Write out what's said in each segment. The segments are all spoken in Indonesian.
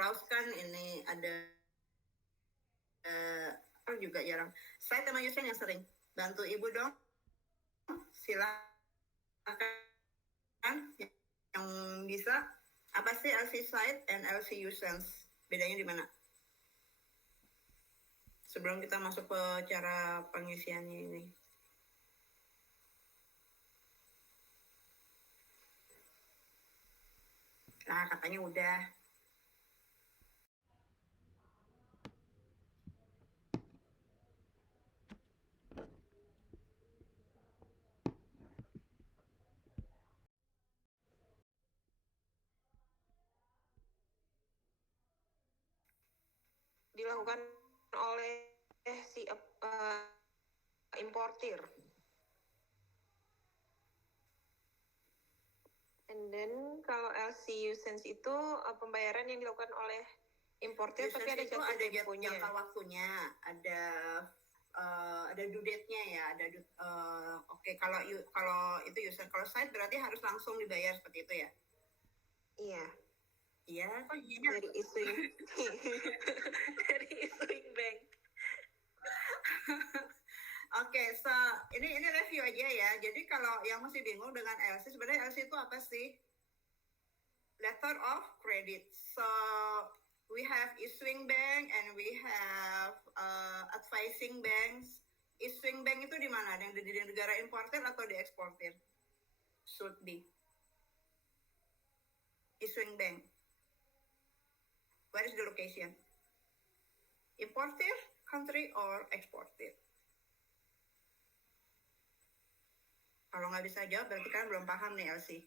Klaus kan ini ada juga jarang. Saya sama Yusen yang sering. Bantu ibu dong. Silakan yang bisa. Apa sih LC site and LC Usens? Bedanya di mana? Sebelum kita masuk ke cara pengisiannya ini. Nah, katanya udah. Dilakukan oleh si importir. And then kalau LC Usens itu pembayaran yang dilakukan oleh importir, tapi ada jangka waktunya, ada due date-nya ya, oke, kalau itu user, kalau site berarti harus langsung dibayar seperti itu ya? Iya, kok gini dari issuing dari issuing bank. Oke, so ini review aja ya. Jadi kalau yang masih bingung dengan LC, sebenarnya LC itu apa sih? Letter of credit. So we have issuing bank and we have advising banks. Issuing bank itu di mana? Yang di negara importer atau di eksportir? Should be issuing bank. Where is the location? Importer, country, or exporter? Kalau nggak bisa jawab, berarti kan belum paham nih LC.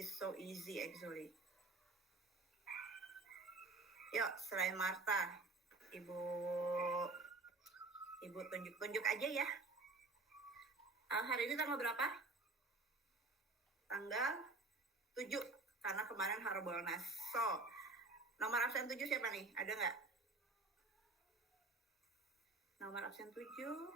It's so easy actually. Yuk, selain Marta, Ibu tunjuk-tunjuk aja ya. Hari ini tanggal berapa? Tanggal 7, karena kemarin Harbolnas. So, nomor absen 7 siapa nih? Ada nggak? Nomor absen 7,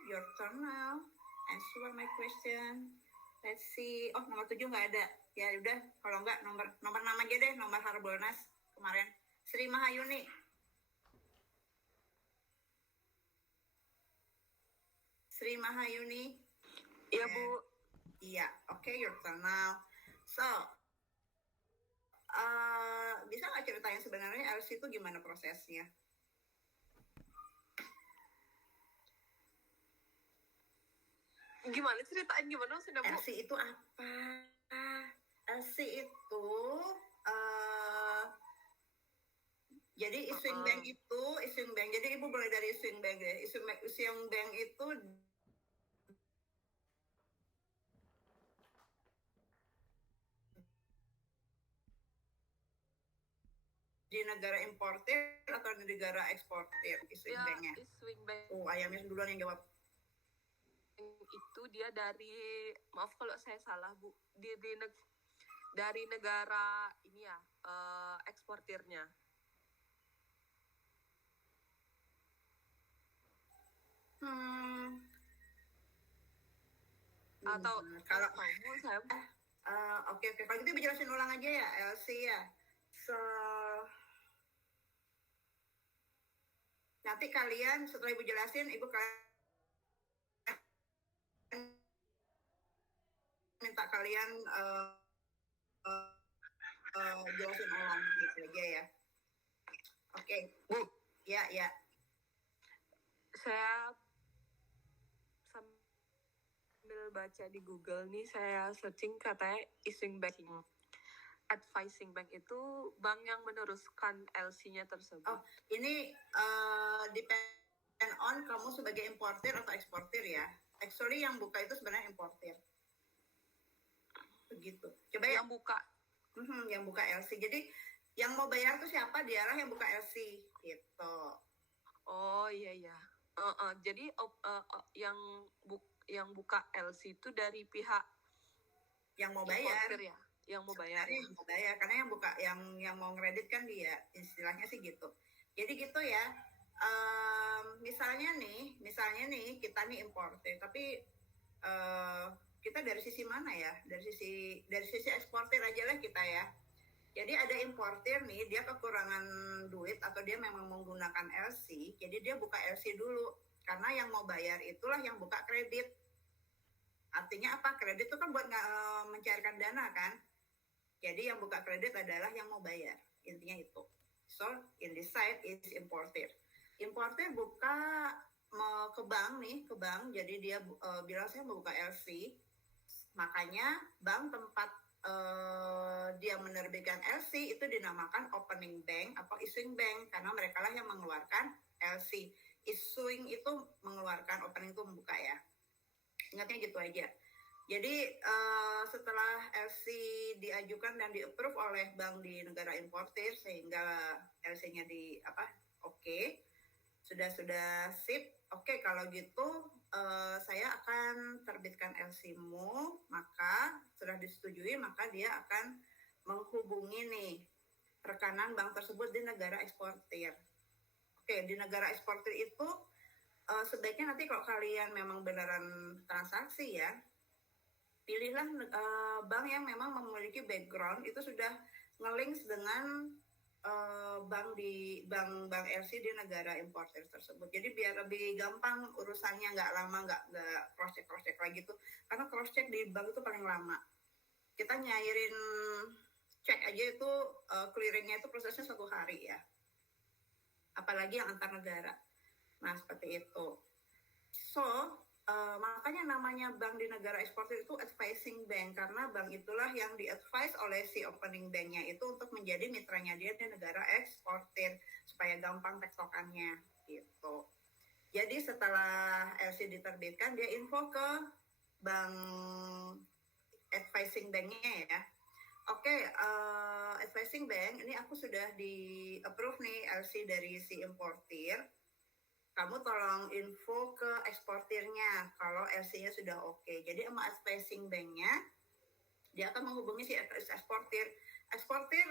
your turn now. Answer my question. Let's see. Oh, nomor 7 nggak ada. Ya udah, kalau nggak nomor 6 aja deh, nomor Harbolnas kemarin. Sri Mahayuni. Sri Mahayuni. Iya, Bu. Iya, oke, your turn now. So, bisa nggak ceritain sebenarnya LC itu gimana prosesnya? Gimana ceritain gimana sudah, Bu? LC itu apa? LC itu jadi issuing bank itu, jadi ibu boleh dari issuing bank deh. Issuing bank itu di negara importer atau di negara eksportir issuing banknya? Issuing bank. Ayamnya duluan yang jawab. Itu dia dari, maaf kalau saya salah, Bu, dari negara ini ya, eksportirnya. Atau kalau kamu saya oke, kalau gitu ibu jelasin ulang aja ya LC ya. So nanti kalian setelah ibu jelasin, ibu minta kalian jelasin ulang gitu aja ya. Oke, Bu. Ya. Saya sambil baca di Google nih, saya searching katanya issuing bank. Advising bank itu bank yang meneruskan LC-nya tersebut. Oh, ini depend on kamu sebagai importer atau eksportir ya. Actually yang buka itu sebenarnya importer. Begitu. Coba yang buka. Yang buka LC. Jadi yang mau bayar tuh siapa? Dialah yang buka LC gitu. Oh iya. Jadi yang buka LC itu dari pihak yang mau bayar. Ya, yang mau bayar. Yang mau bayar, karena yang buka yang mau ngredit kan dia, istilahnya sih gitu. Jadi gitu ya. Misalnya nih kita nih importer, tapi kita dari sisi mana ya? Dari sisi eksportir aja lah kita ya. Jadi ada importir nih, dia kekurangan duit atau dia memang menggunakan LC, jadi dia buka LC dulu. Karena yang mau bayar itulah yang buka kredit. Artinya apa? Kredit itu kan buat mencairkan dana kan. Jadi yang buka kredit adalah yang mau bayar. Intinya itu. So, in this side is importer. Importer buka ke bank nih, ke bank. Jadi dia bilang saya mau buka LC. Makanya bank tempat dia menerbitkan LC itu dinamakan opening bank atau issuing bank karena mereka lah yang mengeluarkan LC. Issuing itu mengeluarkan, opening itu membuka ya. Ingatnya gitu aja. Jadi setelah LC diajukan dan di-approve oleh bank di negara importir sehingga LC-nya oke, sudah sip. Oke, kalau gitu saya akan terbitkan LC-mu, maka sudah disetujui, maka dia akan menghubungi nih rekanan bank tersebut di negara eksportir. Oke, di negara eksportir itu sebaiknya nanti kalau kalian memang beneran transaksi ya, pilihlah bank yang memang memiliki background itu sudah ngelinks dengan bank LC di negara importer tersebut. Jadi biar lebih gampang urusannya, nggak lama, nggak cross check lagi tuh. Karena cross check di bank itu paling lama. Kita nyairin cek aja itu clearingnya itu prosesnya 1 hari ya. Apalagi yang antar negara. Nah seperti itu. So makanya namanya bank di negara eksportir itu advising bank karena bank itulah yang di-advise oleh si opening banknya itu untuk menjadi mitranya dia di negara eksportir supaya gampang tektokannya gitu. Jadi setelah LC diterbitkan dia info ke bank advising banknya ya. Oke, advising bank ini aku sudah di approve nih LC dari si importir. Kamu tolong info ke eksportirnya kalau LC-nya sudah oke. Jadi sama advising bank-nya, dia akan menghubungi si eksportir. Eksportir,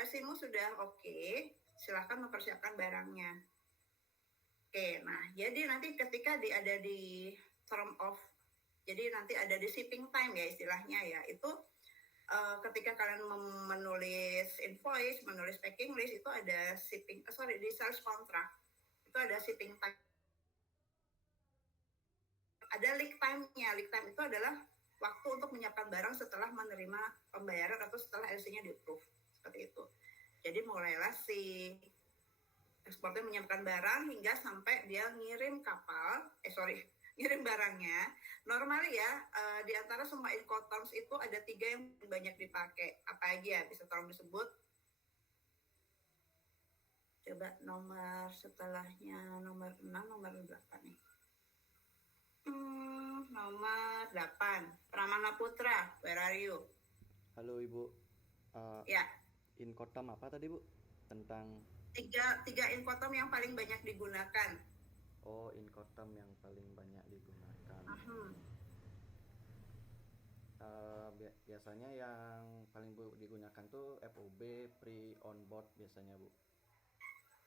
LC-mu sudah oke, silahkan mempersiapkan barangnya. Oke, nah jadi nanti ketika ada di term of, jadi nanti ada di shipping time ya istilahnya ya, itu ketika kalian menulis invoice, menulis packing list, itu ada di sales contract itu ada shipping time, ada lead time-nya. Lead time itu adalah waktu untuk menyiapkan barang setelah menerima pembayaran atau setelah LC-nya di-approve. Seperti itu. Jadi mulailah si eksportir menyiapkan barang hingga sampai dia ngirim ngirim barangnya. Normal ya, di antara semua Incoterms itu ada 3 yang banyak dipakai. Apa aja? Bisa tolong disebut? Coba nomor setelahnya, nomor 6, nomor 8 nih. Nomor 8, Pramana Putra, where are you? Halo Ibu. Ya. Incoterm apa tadi Bu? Tentang tiga Incoterm yang paling banyak digunakan. Oh, Incoterm yang paling banyak digunakan. Biasanya yang paling digunakan tuh FOB, pre on board biasanya Bu.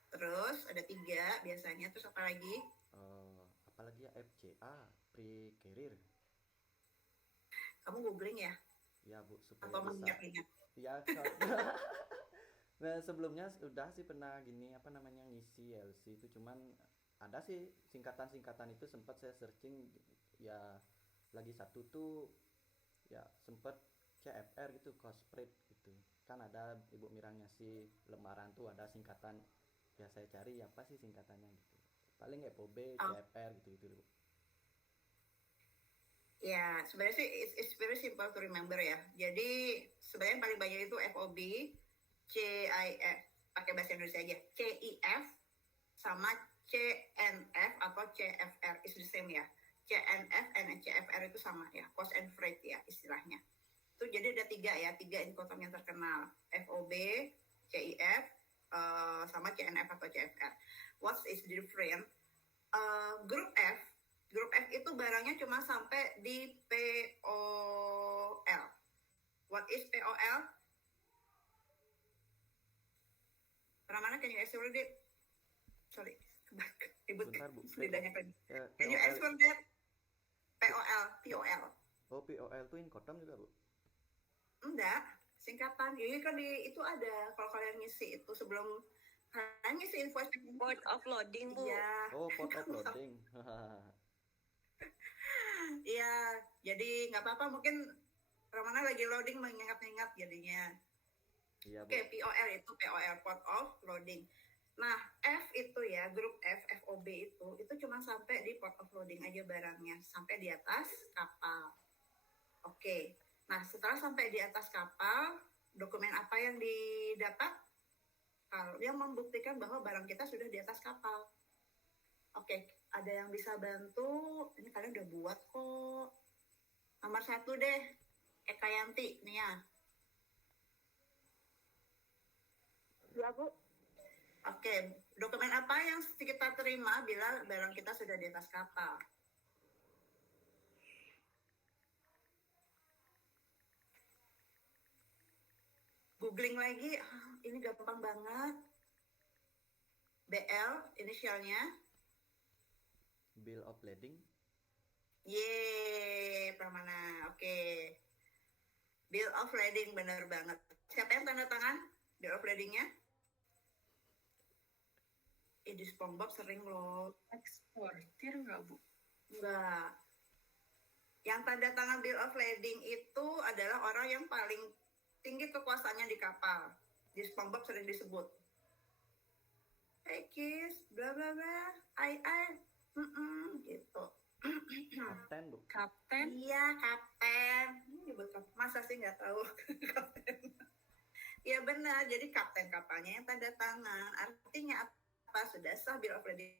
Terus ada 3 biasanya, terus apa lagi? Apalagi ya, FCA, pre carrier. Kamu googling ya? Ya Bu, supaya atau bisa. Ingat? Ya. Nah, sebelumnya udah sih pernah ngisi LC itu, cuman ada sih singkatan-singkatan itu sempat saya searching ya. Lagi satu tuh ya sempet CFR gitu, cost spread gitu kan, ada Ibu Mirang ngasih lembaran tuh ada singkatan ya, saya cari apa sih singkatannya gitu, paling FOB, CFR gitu. Ya sebenarnya sih it's very simple to remember ya. Jadi sebenarnya paling banyak itu FOB, CIF, pakai bahasa Indonesia aja, CIF sama CNF atau CFR, is the same ya. CNF and CFR itu sama ya, cost and freight ya istilahnya. Itu jadi ada 3 Incoterm yang terkenal, FOB, CIF, sama CNF atau CFR. What is different? Grup F itu barangnya cuma sampai di POL. What is POL? Pramana, can you answer it? Sorry, ribut. Bentar Bu. Can you answer that? POL. Oh, POL tuh Incoterm juga Bu? Enggak. Singkatan, ini kan di itu ada kalau kalian ngisi itu sebelum kalian ngisi invoice. Port of loading, Bu. Iya, Oh, port of loading. iya. Jadi nggak apa-apa, mungkin Ramana lagi loading mengingat-ingat jadinya. Iya, Bu. Oke, POL itu POL port of loading. Nah, F itu ya, grup F, FOB itu cuma sampai di port of loading aja barangnya, sampai di atas kapal. Oke, nah setelah sampai di atas kapal, dokumen apa yang didapat? Kalau yang membuktikan bahwa barang kita sudah di atas kapal. Oke, ada yang bisa bantu? Ini kalian udah buat kok. Nomor 1 deh, Eka Yanti, nih ya. Ya, Bu. Oke, dokumen apa yang kita terima bila barang kita sudah di atas kapal? Googling lagi, ini gampang banget. BL, inisialnya. Bill of lading. Yeay, Pramana. Oke. Bill of lading, bener banget. Siapa yang tanda tangan bill of ladingnya? Di SpongeBob sering loh. Eksportir nggak, Bu? Enggak. Yang tanda tangan bill of lading itu adalah orang yang paling tinggi kekuasaannya di kapal. Di SpongeBob sering disebut. Hey kiss, bla bla bla, gitu. Kapten, Bu. Kapten. Iya, kapten. Ini buat kapten. Masa sih nggak tahu kapten? Ya benar, jadi kapten kapalnya yang tanda tangan. Artinya apa? Sudah sah bill of lading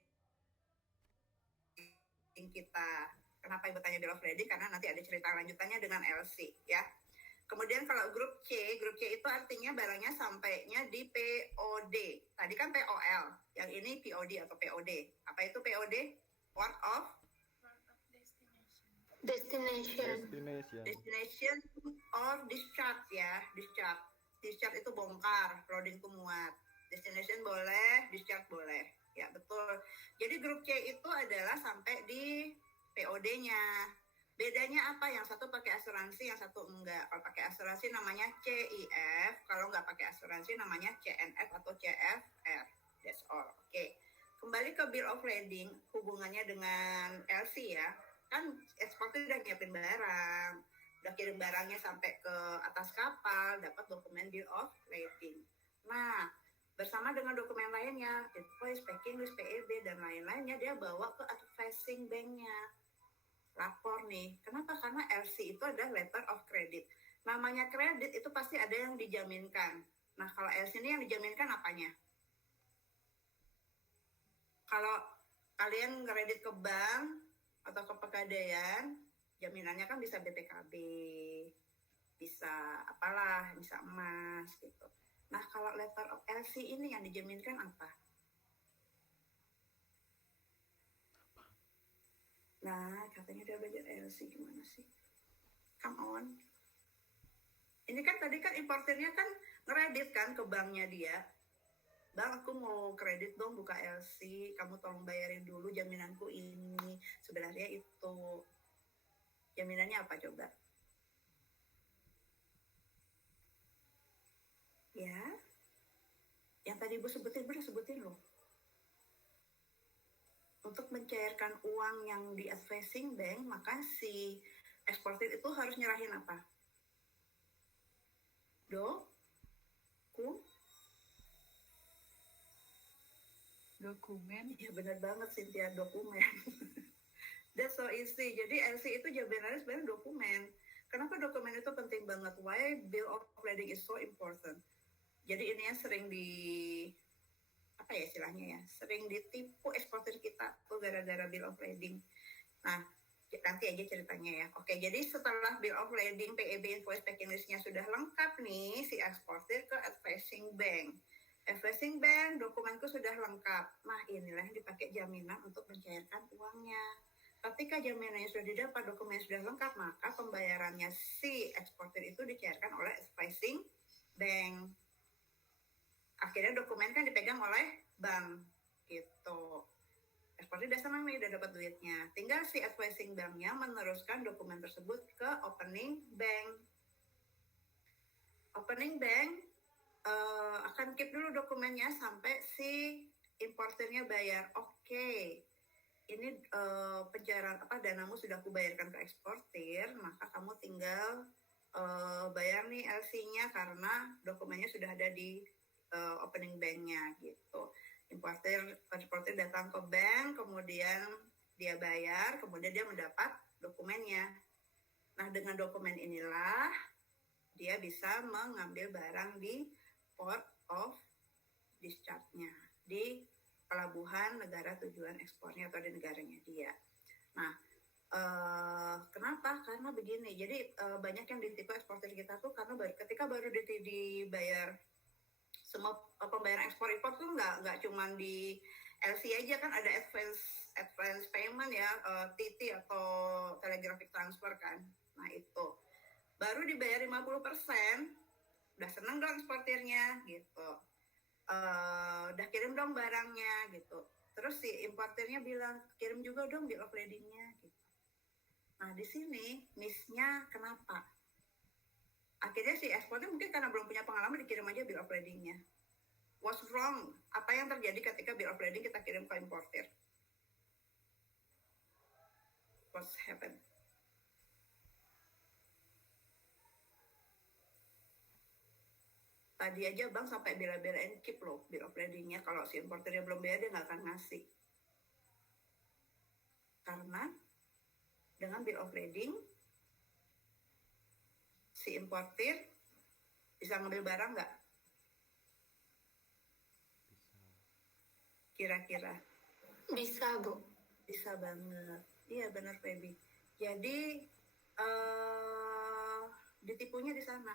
kita. Kenapa ibu tanya bill of lading? Karena nanti ada cerita lanjutannya dengan LC ya. Kemudian kalau grup C itu artinya barangnya sampainya di POD. Tadi kan POL, yang ini POD atau POD. Apa itu POD? Port of Destination. Destination or discharge ya, discharge. Discharge itu bongkar, loading itu muat. Destination boleh, discharge boleh. Ya betul. Jadi grup C itu adalah sampai di POD-nya. Bedanya apa? Yang satu pakai asuransi, yang satu enggak. Kalau pakai asuransi namanya CIF, kalau nggak pakai asuransi namanya CNF atau CFR. That's all. Oke. Kembali ke bill of lading, hubungannya dengan LC ya. Kan eksportir udah nyiapin barang, udah kirim barangnya sampai ke atas kapal, dapat dokumen bill of lading. Nah, bersama dengan dokumen lainnya, invoice, packing list, PEB, dan lain-lainnya, dia bawa ke advising bank-nya. Lapor nih. Kenapa? Karena LC itu adalah letter of credit. Namanya kredit itu pasti ada yang dijaminkan. Nah, kalau LC ini yang dijaminkan apanya? Kalau kalian kredit ke bank atau ke pegadaian, jaminannya kan bisa BPKB, bisa apalah, bisa emas gitu. Nah, kalau letter of LC ini yang dijaminkan apa? Nah, katanya udah belajar LC, gimana sih? Come on. Ini kan tadi kan importernya kan ngeredit kan ke banknya dia. Bang, aku mau kredit dong, buka LC. Kamu tolong bayarin dulu jaminanku ini. Sebenarnya itu. Jaminannya apa coba? Ya. Yang tadi Ibu sebutin loh. Untuk mencairkan uang yang di advising bank, maka si eksportir itu harus nyerahin apa? Dokumen. Ya benar banget Cynthia, dokumen. That's so easy. Jadi LC itu jaminannya sebenarnya dokumen. Kenapa dokumen itu penting banget? Why bill of lading is so important? Jadi ini yang sering apa ya istilahnya ya, sering ditipu eksportir kita tuh gara-gara bill of lading. Nah, nanti aja ceritanya ya. Oke, jadi setelah bill of lading, PEB, invoice, packing listnya sudah lengkap nih, si eksportir ke advising bank. Advising bank, dokumenku sudah lengkap. Nah, inilah yang dipakai jaminan untuk mencairkan uangnya. Ketika jaminannya sudah didapat, dokumennya sudah lengkap, maka pembayarannya si eksportir itu dicairkan oleh advising bank. Akhirnya dokumen kan dipegang oleh bank gitu. Eksportir udah senang nih, udah dapat duitnya. Tinggal si advising banknya meneruskan dokumen tersebut ke opening bank. opening bank akan keep dulu dokumennya sampai si importernya bayar. Oke, ini pencairan danamu sudah aku bayarkan ke eksportir, maka kamu tinggal bayar nih LC-nya karena dokumennya sudah ada di opening bank-nya gitu. Importer datang ke bank, kemudian dia bayar, kemudian dia mendapat dokumennya. Nah, dengan dokumen inilah dia bisa mengambil barang di port of discharge-nya, di pelabuhan negara tujuan ekspornya atau di negaranya dia. Nah, kenapa? Karena begini, jadi banyak yang ditipu eksportir kita tuh karena ketika baru dibayar semua pembayaran ekspor impor tuh nggak cuma di LC aja, kan ada advance payment ya, TT atau telegraphic transfer kan. Nah itu baru dibayar 50%, udah seneng dong eksportirnya gitu, udah kirim dong barangnya gitu. Terus si importernya bilang kirim juga dong bill of lading-nya gitu. Nah di sini miss-nya kenapa? Akhirnya si ekspornya mungkin karena belum punya pengalaman dikirim aja bill of lading-nya. What's wrong? Apa yang terjadi ketika bill of lading kita kirim ke importer? What's happened? Tadi aja bang sampai bela-belain keep loh bill of lading-nya. Kalau si importernya belum bayar dia nggak akan ngasih. Karena dengan bill of lading si importer bisa ngambil barang nggak? Kira-kira? Bisa, Bu. Bisa banget. Iya benar Feby. Jadi ditipunya di sana.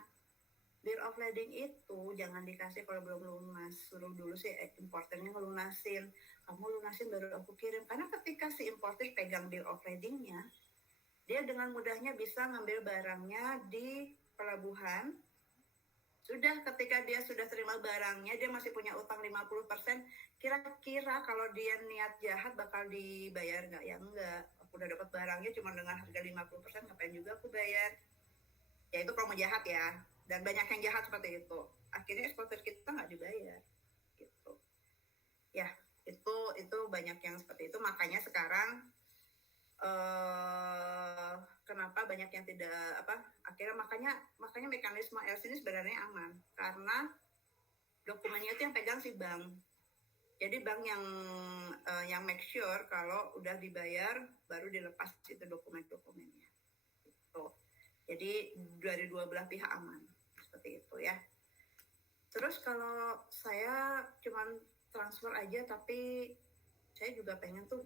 Bill of lading itu jangan dikasih kalau belum lunas. Suruh dulu si importernya ngelunasin. Kamu lunasin baru aku kirim. Karena ketika si importer pegang bill of lading-nya, dia dengan mudahnya bisa ngambil barangnya di pelabuhan. Sudah ketika dia sudah terima barangnya, dia masih punya utang 50%. Kira-kira kalau dia niat jahat bakal dibayar nggak? Ya enggak. Aku udah dapat barangnya cuma dengan harga 50%, ngapain juga aku bayar? Ya itu kalau mau jahat ya. Dan banyak yang jahat seperti itu. Akhirnya eksportir kita nggak dibayar. Gitu. Ya, itu banyak yang seperti itu. Makanya sekarang kenapa banyak yang tidak akhirnya makanya mekanisme LC ini sebenarnya aman karena dokumennya itu yang pegang si bank. Jadi bank yang make sure kalau udah dibayar baru dilepas itu dokumennya. Gitu. Jadi dari dua belah pihak aman seperti itu ya. Terus kalau saya cuman transfer aja tapi saya juga pengen tuh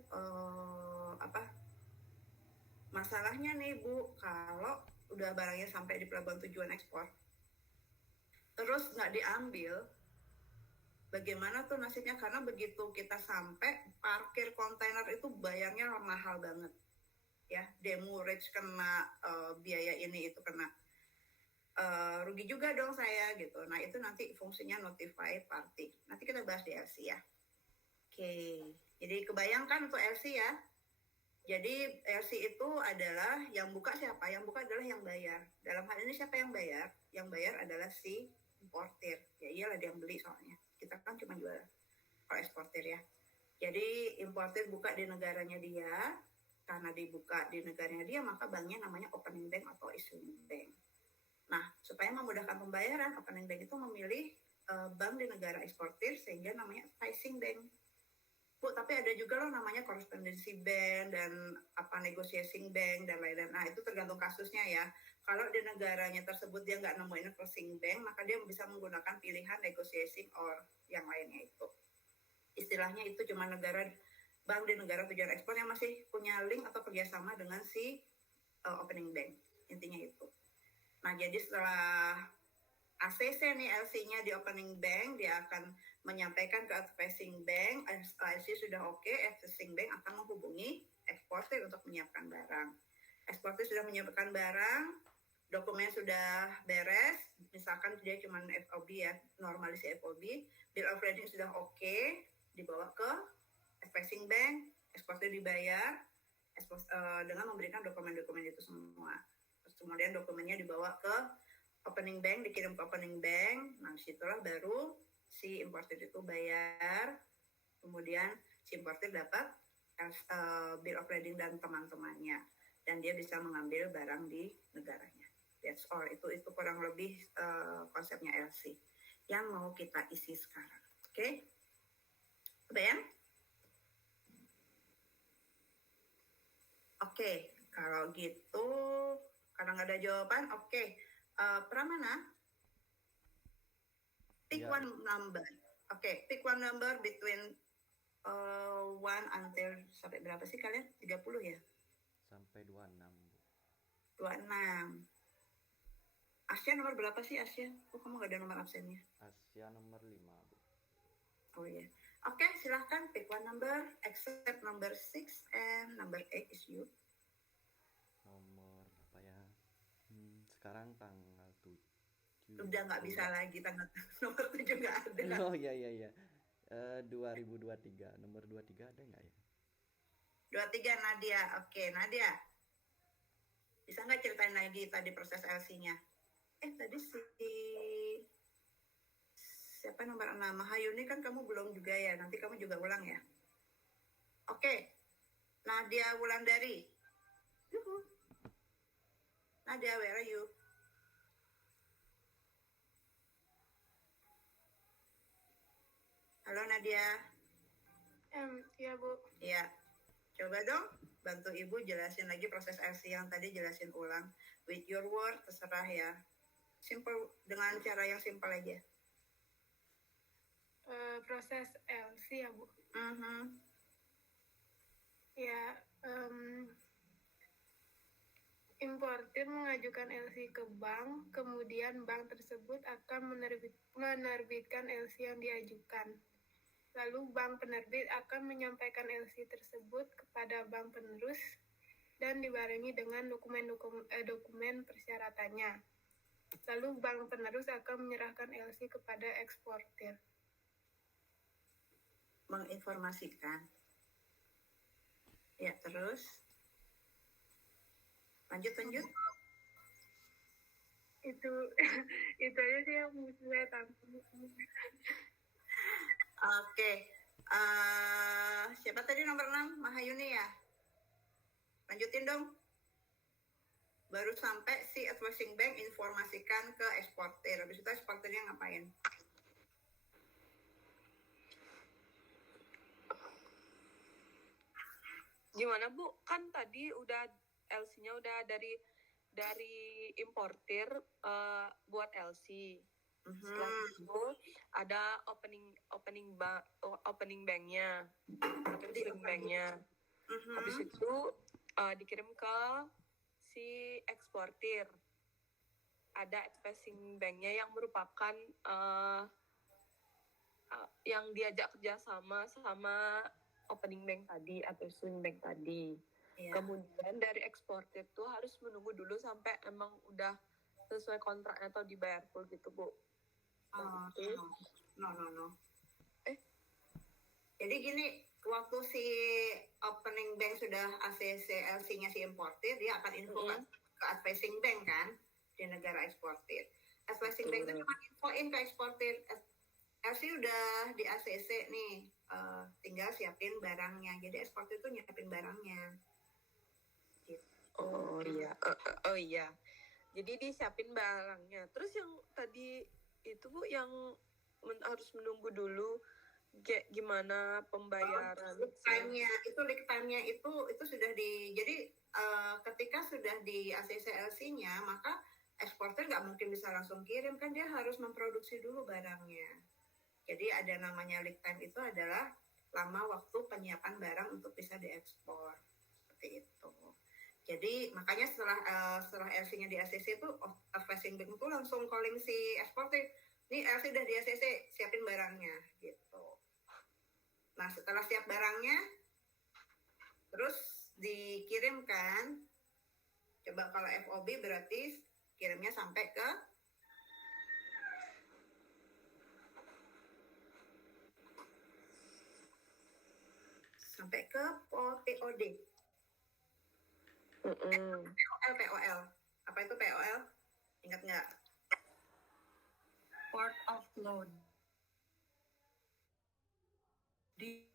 masalahnya nih Bu, kalau udah barangnya sampai di pelabuhan tujuan ekspor terus nggak diambil, bagaimana tuh nasibnya? Karena begitu kita sampai parkir kontainer itu bayarnya mahal banget ya, demurrage kena, biaya ini itu kena, rugi juga dong saya gitu. Nah itu nanti fungsinya notify party, nanti kita bahas di LC ya. Oke, jadi kebayangkan untuk LC ya. Jadi LC itu adalah yang buka siapa? Yang buka adalah yang bayar. Dalam hal ini siapa yang bayar? Yang bayar adalah si importer. Ya iyalah dia yang beli soalnya. Kita kan cuma jual kalau eksportir ya. Jadi importer buka di negaranya dia. Karena dibuka di negaranya dia, maka banknya namanya opening bank atau issuing bank. Nah, supaya memudahkan pembayaran, opening bank itu memilih bank di negara eksportir sehingga namanya advising bank. Bu, tapi ada juga loh namanya correspondency bank dan negotiating bank dan lain-lain. Nah, itu tergantung kasusnya ya. Kalau di negaranya tersebut dia nggak nemuin advising bank, maka dia bisa menggunakan pilihan negotiating or yang lainnya itu. Istilahnya itu cuma bank di negara tujuan ekspor yang masih punya link atau kerjasama dengan si opening bank. Intinya itu. Nah, jadi setelah ACC nih LC-nya di opening bank, dia akan menyampaikan ke advising bank, LC sudah oke, advising bank akan menghubungi eksportir untuk menyiapkan barang. Eksportir sudah menyiapkan barang, dokumen sudah beres, misalkan dia cuma FOB ya, normalisi FOB, bill of lading sudah oke, dibawa ke advising bank, eksportir dibayar, dengan memberikan dokumen-dokumen itu semua. Terus kemudian dokumennya dibawa ke opening bank, dikirim ke opening bank. Nah, disitulah baru si importer itu bayar. Kemudian si importer dapat bill of lading dan teman-temannya. Dan dia bisa mengambil barang di negaranya. That's all. Itu kurang lebih konsepnya LC yang mau kita isi sekarang. Oke? Kebayang? Oke, kalau gitu, karena nggak ada jawaban, oke. Pramana, pick Ya. one number. Oke, pick one number between 1 until sampai berapa sih kalian? 30 ya? Sampai 26, Bu. 26. Asia nomor berapa sih Asia? Oh, kamu nggak ada nomor absennya. Asia nomor 5, Bu. Oh iya. Oke, silahkan pick one number, except number 6 and number 8 is you. Nomor apa ya? Sekarang tanggal 7. Udah nggak bisa lagi tanggal nomor 7 nggak ada. Oh iya. 2023. Nomor 23 ada nggak ya? 23 Nadia. Oke, Nadia. Bisa nggak ceritain lagi tadi proses LC-nya? Tadi siapa nomor 6? Mahayuni kan kamu belum juga ya. Nanti kamu juga ulang ya. Oke. Nadia Wulandari. Yuhu. Nadia, where are you? Halo Nadia. Ya Bu. Ya. Coba dong bantu Ibu jelasin lagi proses LC yang tadi jelasin ulang. With your word, terserah ya. Simple, dengan cara yang simple aja. Proses LC ya Bu. Ya, importir mengajukan LC ke bank, kemudian bank tersebut akan menerbitkan LC yang diajukan. Lalu bank penerbit akan menyampaikan LC tersebut kepada bank penerus dan dibarengi dengan dokumen persyaratannya. Lalu bank penerus akan menyerahkan LC kepada eksportir. Menginformasikan. Ya, terus lanjut. Itu aja sih yang mesti saya tangkap. Oke. Siapa tadi nomor 6? Mahayuni ya? Lanjutin dong. Baru sampai si advising bank informasikan ke eksportir. Habis itu eksportirnya ngapain? Gimana Bu? Kan tadi udah LC-nya udah dari importir buat LC. Setelah itu ada opening banknya atau swing banknya. Habis itu dikirim ke si eksportir. Ada advising banknya yang merupakan yang diajak kerjasama sama opening bank tadi atau swing bank tadi. Iya. Kemudian dari eksportir tuh harus menunggu dulu sampai emang udah sesuai kontrak atau dibayar full gitu Bu. No. Jadi gini, waktu si opening bank sudah ACC LC-nya si importir, dia akan info ke advising bank kan di negara eksportir. Advising bank itu cuma infoin ke eksportir, LC udah di ACC nih, tinggal siapin barangnya. Jadi eksportir itu nyiapin barangnya. Gitu. Oh iya. Jadi disiapin barangnya. Terus yang tadi itu Bu yang harus menunggu dulu gimana pembayaran. Lead time-nya itu sudah jadi ketika sudah di ACC LC-nya, maka eksportir nggak mungkin bisa langsung kirim, kan dia harus memproduksi dulu barangnya. Jadi ada namanya lead time, itu adalah lama waktu penyiapan barang untuk bisa diekspor. Seperti itu. Jadi makanya setelah LC-nya di ACC itu advising bank itu langsung calling si eksportir, nih LC udah di ACC, siapin barangnya gitu. Nah setelah siap barangnya, terus dikirimkan. Coba kalau FOB berarti kirimnya sampai ke POD. POL. Apa itu POL? Ingat nggak? port offload di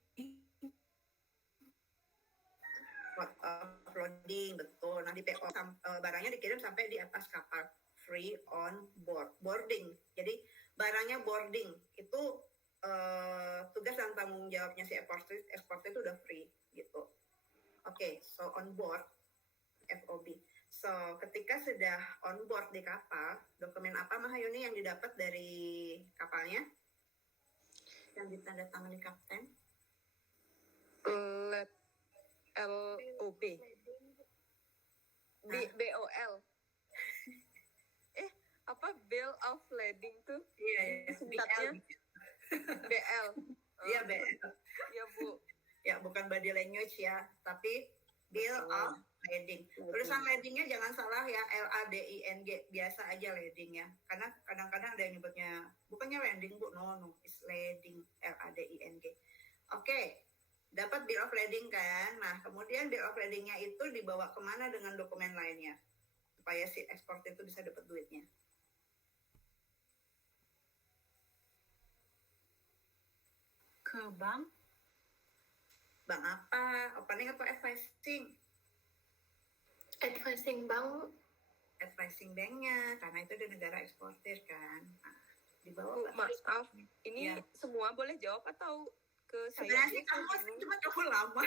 port offloading, betul. Nah, di PO barangnya dikirim sampai di atas kapal, free on boarding. Jadi barangnya boarding itu tugas dan tanggung jawabnya si eksportir itu udah free gitu. Oke, so on board FOB. So, ketika sudah on board di kapal, dokumen apa Mahayuni yang didapat dari kapalnya? Yang ditandatangani kapten? LOB. BOL. Apa bill of lading tuh? Iya, singkatnya. BL. Iya, BL. Iya, Bu. Ya, bukan body language ya, tapi bill of lading. Tulisan ladingnya jangan salah ya, LADING, biasa aja lading ya. Karena kadang-kadang ada yang nyebutnya, bukannya landing Bu, no, it's lading, LADING. Oke, dapat bill of lading kan. Nah, kemudian bill of ladingnya itu dibawa kemana dengan dokumen lainnya? Supaya si eksportir itu bisa dapat duitnya. Ke bank? Bank apa? Opening atau advising? Advising bank. Advising banknya, karena itu di negara eksportir kan. Nah, dibawa Bu, maaf, ini semua boleh jawab atau ke saya? Sebenarnya sih kamu cuma kamu lama.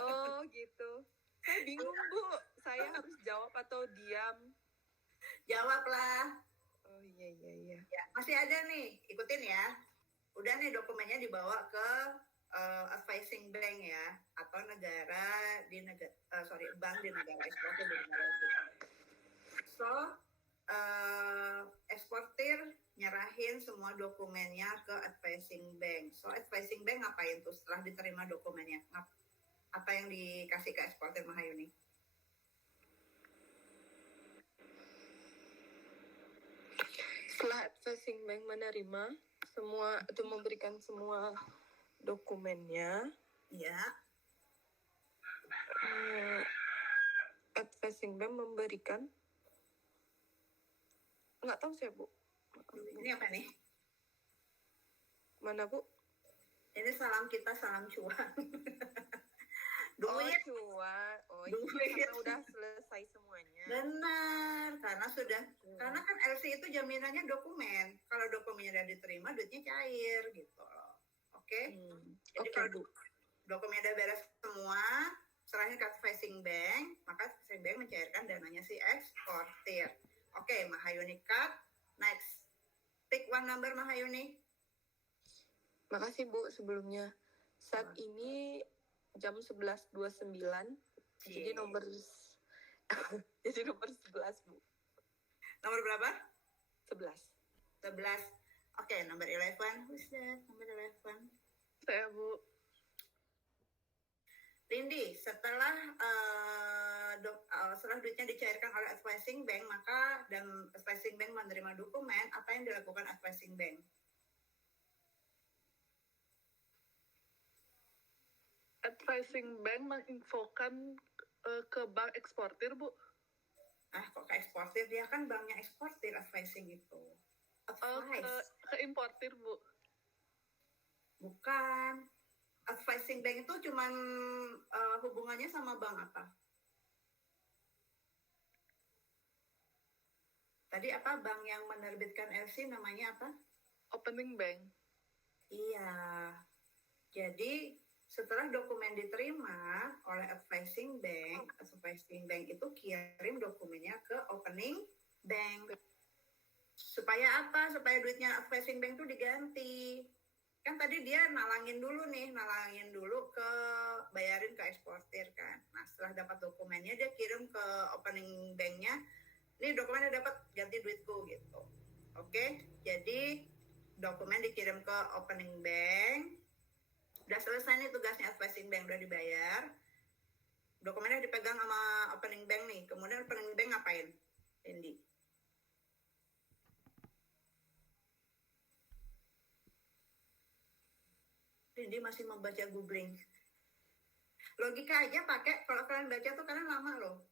Oh gitu. Saya bingung Bu, saya harus jawab atau diam? Jawablah. Oh iya. Ya, masih ada nih, ikutin ya. Udah nih dokumennya dibawa ke advising bank ya, atau bank di negara eksportir di negara itu. So, eksportir nyerahin semua dokumennya ke advising bank. So, advising bank ngapain tuh setelah diterima dokumennya? Apa yang dikasih ke eksportir Mahayuni? Setelah advising bank menerima semua itu, memberikan semua dokumennya, ya, advising bank memberikan, nggak tahu saya Bu. Ini apa nih? Mana Bu? Ini salam kita, salam cuan. Duit. Cuan. Duit. Karena udah selesai semuanya. Benar, karena kan LC itu jaminannya dokumen. Kalau dokumennya udah diterima, duitnya cair gitu loh. Oke? Jadi kalau dokumennya udah beres semua, serahin ke advising bank, maka advising bank mencairkan dananya si eksportir. Oke, Mahayuni cut. Next. Pick one number Mahayuni. Makasih Bu sebelumnya. Saat ini jam 11.29. Jadi nomor 11 Bu. Nomor berapa? 11. Oke, nomor 11. Who's that? Nomor 11. Saya Bu. Lindy, setelah duitnya dicairkan oleh advising bank, dan advising bank menerima dokumen, apa yang dilakukan advising bank? Advising bank menginfokan ke bank eksportir, Bu. Kok ke eksportir? Dia kan banknya eksportir, advising itu. Ke importir, Bu. Bukan. Advising bank itu cuman hubungannya sama bank apa? Tadi apa bank yang menerbitkan LC namanya apa? Opening bank. Iya. Jadi setelah dokumen diterima oleh advising bank itu kirim dokumennya ke opening bank. Supaya apa? Supaya duitnya advising bank itu diganti. Kan tadi dia nalangin dulu ke bayarin ke eksportir kan. Nah, setelah dapat dokumennya dia kirim ke opening banknya, ini dokumennya dapat, ganti duitku gitu. Oke, jadi dokumen dikirim ke opening bank, udah selesai nih tugasnya advising bank, udah dibayar, dokumennya dipegang sama opening bank nih, kemudian opening bank ngapain, Cindy? Cindy masih membaca googling. Logika aja pakai, kalau kalian baca tuh kalian lama loh.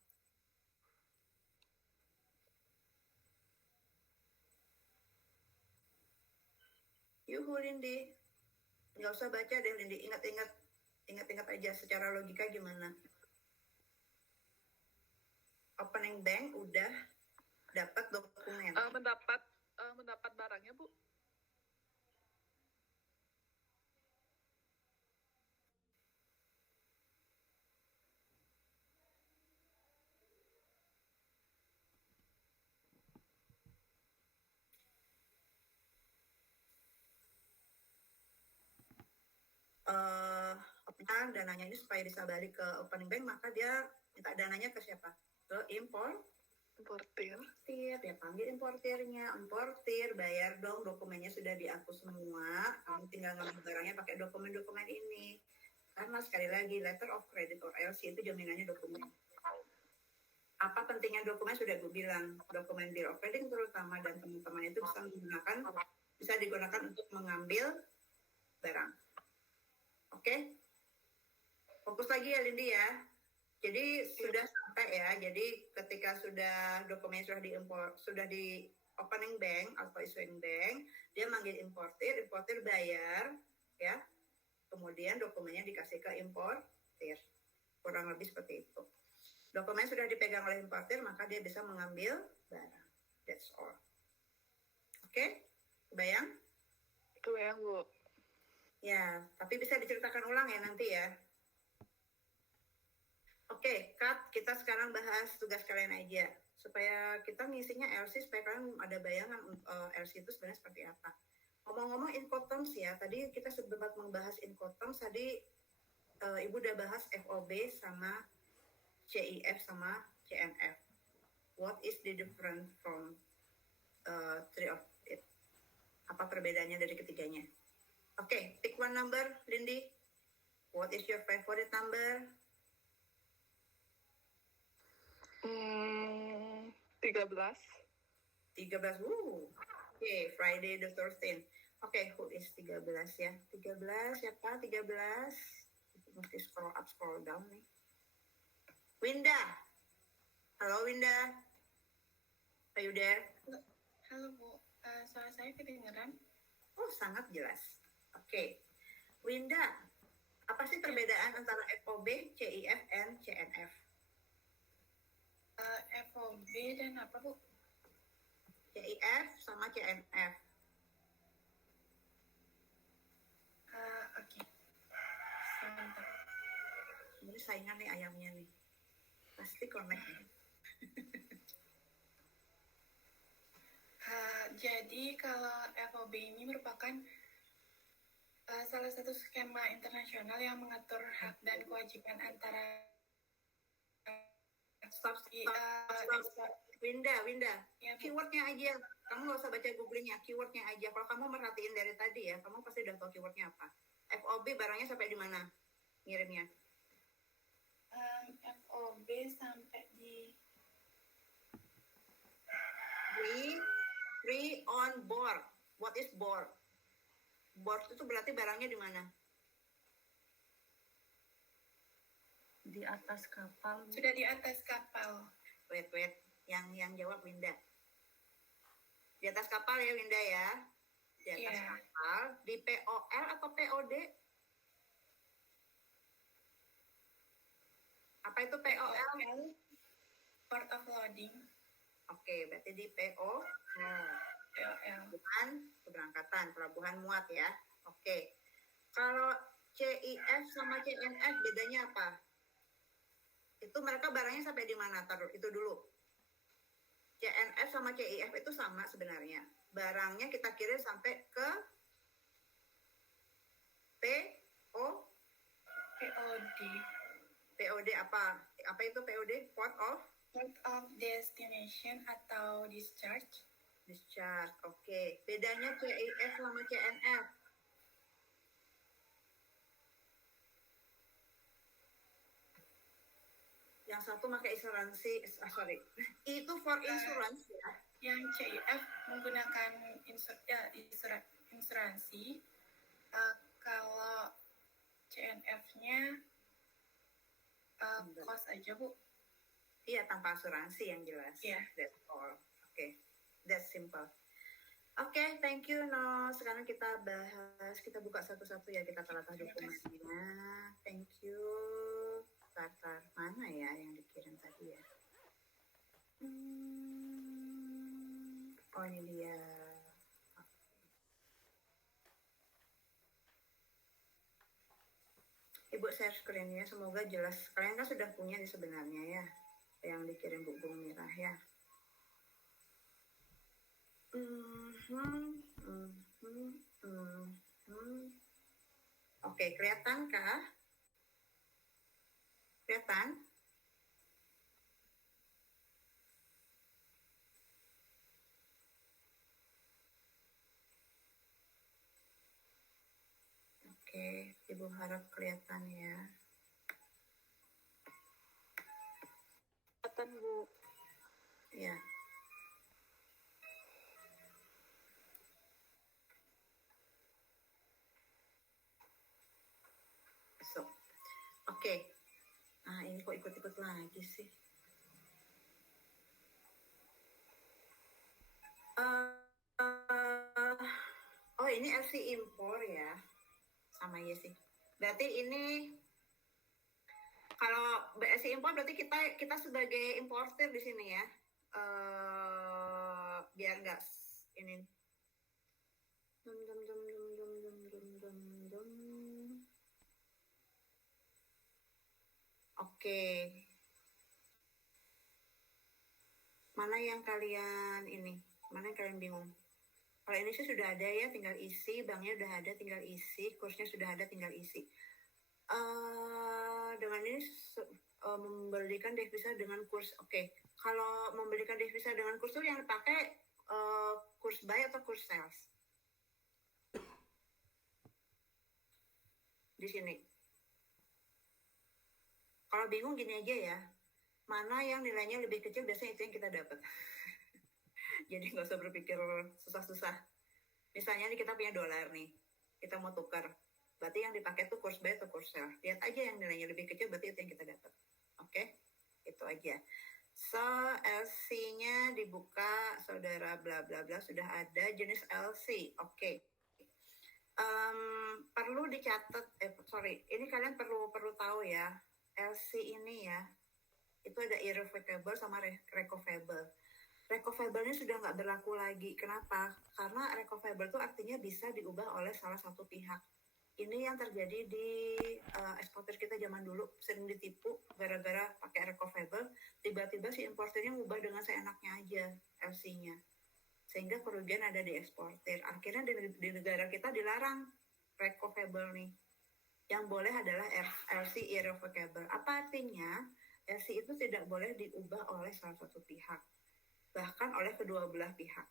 Yuhu Lindi. Nggak usah baca deh Lindi, ingat-ingat aja secara logika gimana. Opening bank udah dapat dokumen. Mendapat barangnya, Bu. Dananya ini supaya bisa balik ke opening bank, maka dia minta dananya ke siapa? Ke Importir. Ya panggil importirnya, importir bayar dong, dokumennya sudah dihapus semua, kamu tinggal ngambil barangnya pakai dokumen-dokumen ini. Karena sekali lagi letter of credit or LC itu jaminannya dokumen. Apa pentingnya dokumen sudah gue bilang, dokumen bill of credit terutama dan teman-teman itu bisa digunakan untuk mengambil barang. Oke? Fokus lagi ya Lindi ya. Jadi sudah sampai ya. Jadi ketika sudah dokumen sudah di opening bank atau issuing bank, dia manggil importir bayar ya. Kemudian dokumennya dikasih ke importir. Kurang lebih seperti itu. Dokumen sudah dipegang oleh importir, maka dia bisa mengambil barang. That's all. Oke? Kebayang? Kebayang, Bu. Ya, tapi bisa diceritakan ulang ya nanti ya. Oke, cut. Kita sekarang bahas tugas kalian aja. Supaya kita ngisinya LC, supaya kalian ada bayangan LC itu sebenarnya seperti apa. Ngomong-ngomong Incoterms ya, tadi kita sempat membahas Incoterms, tadi Ibu udah bahas FOB sama CIF sama CNF. What is the difference from three of it? Apa perbedaannya dari ketiganya? Oke, pick one number, Lindy. What is your favorite number? 13. 13. Oke, Friday the 13th. Oke, who is 13 ya? 13 siapa? 13. Mesti scroll up, scroll down nih. Winda. Halo Winda. Are you there? Halo Bu, suara saya kedengeran? Oh, sangat jelas. Oke. Winda, apa sih perbedaan antara FOB, CIF, and CNF? FOB dan apa Bu? CIF sama CNF. Oke. Sebentar. Ini saingan nih ayamnya nih. Pasti connect nih. Jadi kalau FOB ini merupakan salah satu skema internasional yang mengatur hak dan kewajiban antara Stop. Winda. Ya, Bu. Keywordnya aja. Kamu nggak usah baca googlingnya, keywordnya aja. Kalau kamu merhatiin dari tadi ya, kamu pasti udah tahu keywordnya apa. FOB barangnya sampai di mana ngirimnya? FOB sampai di Free on board. What is board? Board itu berarti barangnya di mana? Di atas kapal. sudah di atas kapal. Wait. Yang jawab Winda. Di atas kapal ya Winda ya. Di atas Iya. kapal. Di POL atau POD? Apa itu POL? Port of Loading. Oke, berarti di PO. POL. Pelabuhan keberangkatan, pelabuhan muat ya. Oke. Kalau CIF sama CNF bedanya apa? Itu mereka barangnya sampai di mana? Taruh itu dulu. CNF sama CIF itu sama sebenarnya. Barangnya kita kirim sampai ke POD apa? Apa itu POD? Port of Destination atau discharge. Oke. Bedanya CIF sama CNF. Yang satu pakai asuransi, itu for insurance ya. Yang CIF menggunakan insuransi. Kalau CNF-nya cost aja Bu. Iya, tanpa asuransi yang jelas. Iya. That's all. Oke. That's simple. Oke, thank you No. Sekarang kita bahas, kita buka satu-satu ya, kita tata dokumennya. Thank you. Tar, mana ya yang dikirim tadi ya? Oh ini dia. Ibu share screen-nya, semoga jelas. Kalian kan sudah punya nih sebenarnya ya, yang dikirim Bu Bung Mirah ya. Oke, kelihatan kah? Kelihatan? Oke, Ibu harap kelihatan ya. Kelihatan, Bu. Ya. So, oke. Nah, ini kok ikut-ikut lagi sih? Oh, ini LC impor ya. Sama ya sih. Berarti ini kalau LC impor berarti kita sebagai importer di sini ya. Biar nggak ini. Oke. Mana yang kalian ini? Mana yang kalian bingung? Kalau ini sih sudah ada ya, tinggal isi. Banknya sudah ada, tinggal isi. Kursnya sudah ada, tinggal isi. Dengan ini membelikan devisa dengan kurs. Oke. Kalau membelikan devisa dengan kurs itu yang dipakai kurs buy atau kurs sales? Di sini. Kalau bingung gini aja ya, mana yang nilainya lebih kecil biasanya itu yang kita dapat. Jadi nggak usah berpikir susah-susah. Misalnya nih kita punya dolar nih, kita mau tukar. Berarti yang dipakai tuh kurs buy atau kurs sell. Lihat aja yang nilainya lebih kecil, berarti itu yang kita dapat. Oke, itu aja. So, LC-nya dibuka, saudara bla bla bla, sudah ada jenis LC. Oke. Perlu dicatat, ini kalian perlu tahu ya, LC ini ya, itu ada irrevocable sama recoverable. Recoverable ini sudah nggak berlaku lagi. Kenapa? Karena recoverable itu artinya bisa diubah oleh salah satu pihak. Ini yang terjadi di eksportir kita zaman dulu, sering ditipu gara-gara pakai recoverable, tiba-tiba si importernya ubah dengan seenaknya aja LC-nya. Sehingga kerugian ada di eksportir. Akhirnya di negara kita dilarang recoverable nih. Yang boleh adalah LC irrevocable. Apa artinya? LC itu tidak boleh diubah oleh salah satu pihak, bahkan oleh kedua belah pihak,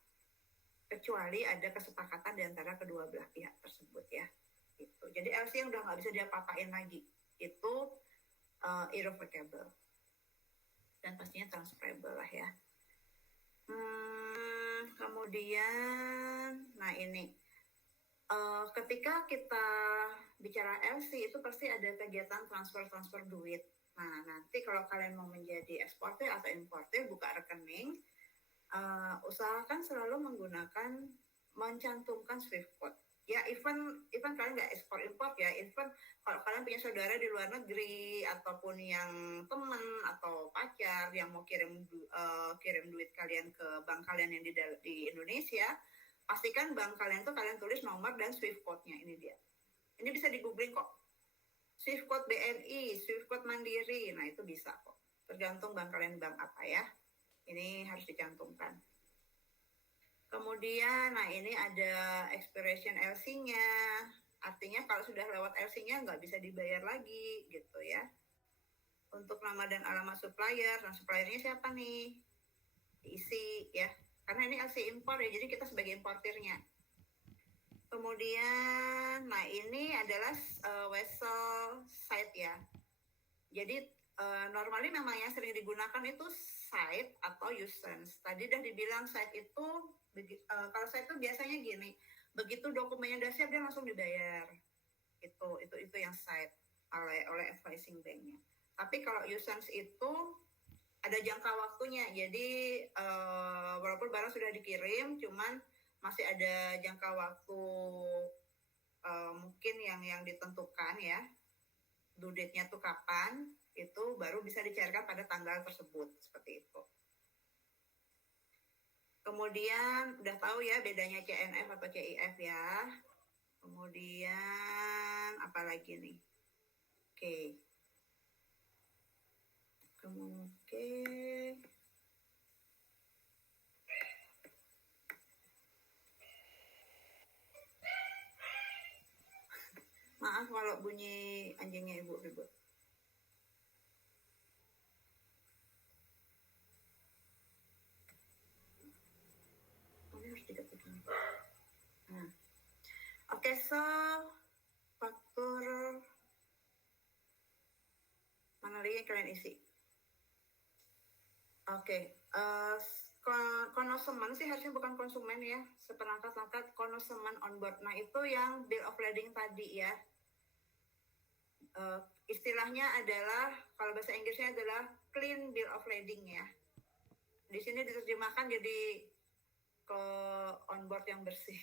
kecuali ada kesepakatan di antara kedua belah pihak tersebut ya. Gitu. Jadi LC yang udah nggak bisa diapa-apain lagi itu irrevocable dan pastinya transferable lah ya. Kemudian, nah ini ketika kita bicara LC itu pasti ada kegiatan transfer duit. Nah nanti kalau kalian mau menjadi eksportir atau importir buka rekening, usahakan selalu mencantumkan Swift code. Ya, even kalian nggak ekspor import ya, even kalau kalian punya saudara di luar negeri ataupun yang teman atau pacar yang mau kirim duit kalian ke bank kalian yang di Indonesia, pastikan bank kalian tuh kalian tulis nomor dan Swift code-nya. Ini dia. Ini bisa di googling kok. Swift code BNI, Swift code Mandiri, nah itu bisa kok. Tergantung bank kalian bank apa ya. Ini harus dicantumkan. Kemudian, nah ini ada expiration LC-nya. Artinya kalau sudah lewat LC-nya nggak bisa dibayar lagi gitu ya. Untuk nama dan alamat supplier, nah suppliernya siapa nih? Diisi ya. Karena ini LC impor ya, jadi kita sebagai importirnya. Kemudian, nah ini adalah vessel site ya. Jadi normalnya memang yang sering digunakan itu site atau usance. Tadi udah dibilang site itu, kalau site itu biasanya gini, begitu dokumennya udah siap dia langsung dibayar. Itu yang site oleh advising banknya. Tapi kalau usance itu ada jangka waktunya. Jadi walaupun barang sudah dikirim, cuman masih ada jangka waktu mungkin yang ditentukan ya, due date-nya tuh kapan, itu baru bisa dicairkan pada tanggal tersebut, seperti itu. Kemudian udah tahu ya bedanya CNF atau CIF ya. Kemudian apa lagi nih? Oke. Oke. Maaf kalau bunyi anjingnya ibu ribut. Ini harus diketik. Nah. Oke, so faktor mana lagi yang kalian isi? Oke, konsumen sih harusnya bukan konsumen ya, seperangkat-perangkat konsumen on board. Nah itu yang bill of lading tadi ya. Istilahnya adalah, kalau bahasa Inggrisnya adalah clean bill of lading ya. Di sini diterjemahkan jadi ke on board yang bersih.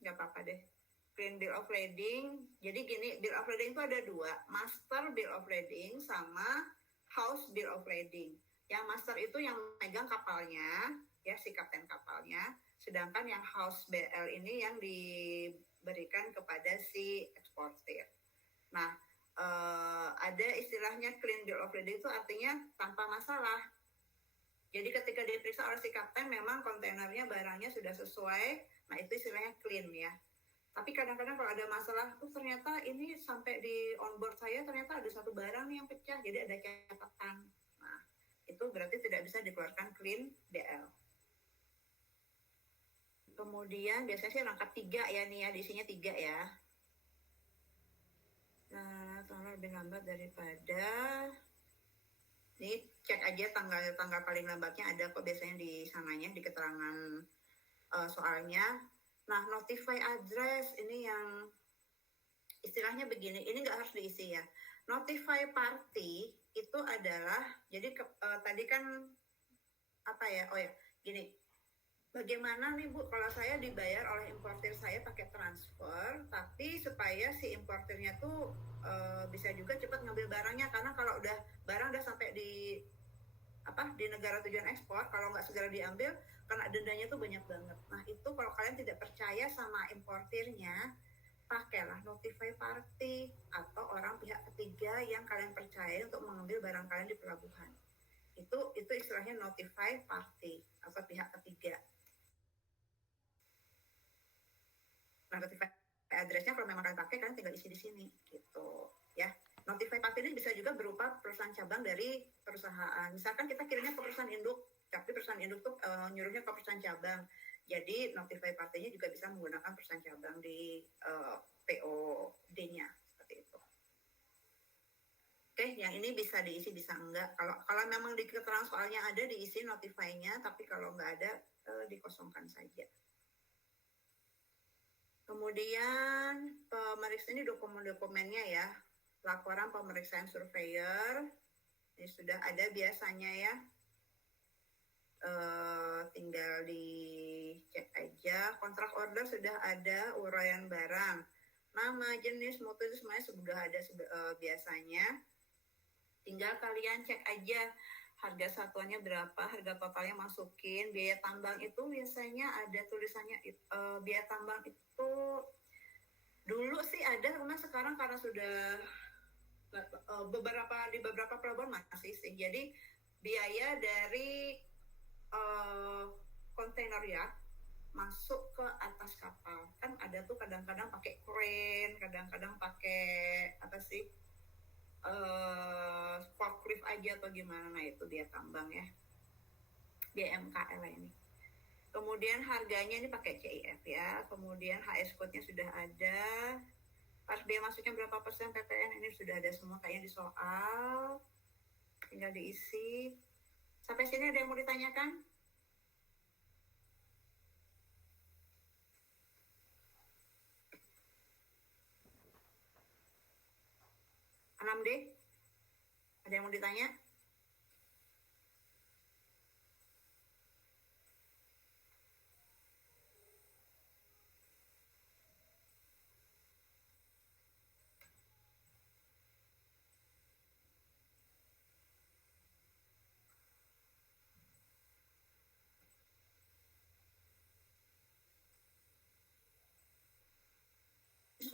Nggak apa-apa deh. Clean bill of lading. Jadi gini, bill of lading itu ada dua, master bill of lading sama house bill of lading. Yang master itu yang megang kapalnya, ya si kapten kapalnya. Sedangkan yang house BL ini yang diberikan kepada si eksportir. Nah, ada istilahnya clean bill of lading itu artinya tanpa masalah. Jadi ketika diperiksa oleh si kapten memang kontainernya barangnya sudah sesuai, nah itu istilahnya clean ya. Tapi kadang-kadang kalau ada masalah, ternyata ini sampai di onboard saya ternyata ada satu barang nih yang pecah, jadi ada catatan. Nah, itu berarti tidak bisa dikeluarkan clean BL. Kemudian biasanya sih rangkap 3 ya nih ya, diisinya 3 ya. Nah, tanggal lebih lambat daripada, ini cek aja tanggal paling lambatnya ada kok biasanya di sananya, di keterangan soalnya. Nah, notify address ini yang istilahnya begini, ini nggak harus diisi ya. Notify party itu adalah, jadi tadi kan apa ya, oh ya, gini. Bagaimana nih Bu, kalau saya dibayar oleh importir saya pakai transfer, tapi supaya si importirnya tuh bisa juga cepat ngambil barangnya, karena kalau barang udah sampai di negara tujuan ekspor, kalau nggak segera diambil, kena dendanya tuh banyak banget. Nah itu kalau kalian tidak percaya sama importirnya, pakailah notify party atau orang pihak ketiga yang kalian percaya untuk mengambil barang kalian di pelabuhan. Itu istilahnya notify party atau pihak ketiga. Nah, notify address-nya kalau memang kalian pakai, kalian tinggal isi di sini, gitu ya. Notify party ini bisa juga berupa perusahaan cabang dari perusahaan. Misalkan kita kirimnya ke perusahaan induk, tapi perusahaan induk tuh nyuruhnya ke perusahaan cabang. Jadi notify partinya juga bisa menggunakan perusahaan cabang di POD-nya seperti itu. Oke, yang ini bisa diisi, bisa enggak. Kalau memang di keterangan soalnya ada, diisi notify-nya, tapi kalau enggak ada, dikosongkan saja. Kemudian pemeriksa ini dokumen-dokumennya ya. Laporan pemeriksaan surveyor ini sudah ada biasanya ya. Tinggal dicek aja. Kontrak order sudah ada, uraian barang, nama, jenis, mutu itu semuanya sudah ada biasanya. Tinggal kalian cek aja harga satuannya berapa, harga totalnya masukin. Biaya tambang itu biasanya ada tulisannya, biaya tambang itu dulu sih ada, karena sekarang karena sudah di beberapa pelabuhan masih sih. Jadi biaya dari kontainer ya masuk ke atas kapal, kan ada tuh kadang-kadang pakai crane, kadang-kadang pakai apa sih, forklift aja atau gimana. Nah itu biaya tambang ya, biaya MKL ini. Kemudian harganya ini pakai CIF ya. Kemudian HS code-nya sudah ada. Pas biaya masuknya berapa persen PPN ini sudah ada semua kayaknya di soal. Tinggal diisi. Sampai sini ada yang mau ditanyakan? Anam D? Ada yang mau ditanya?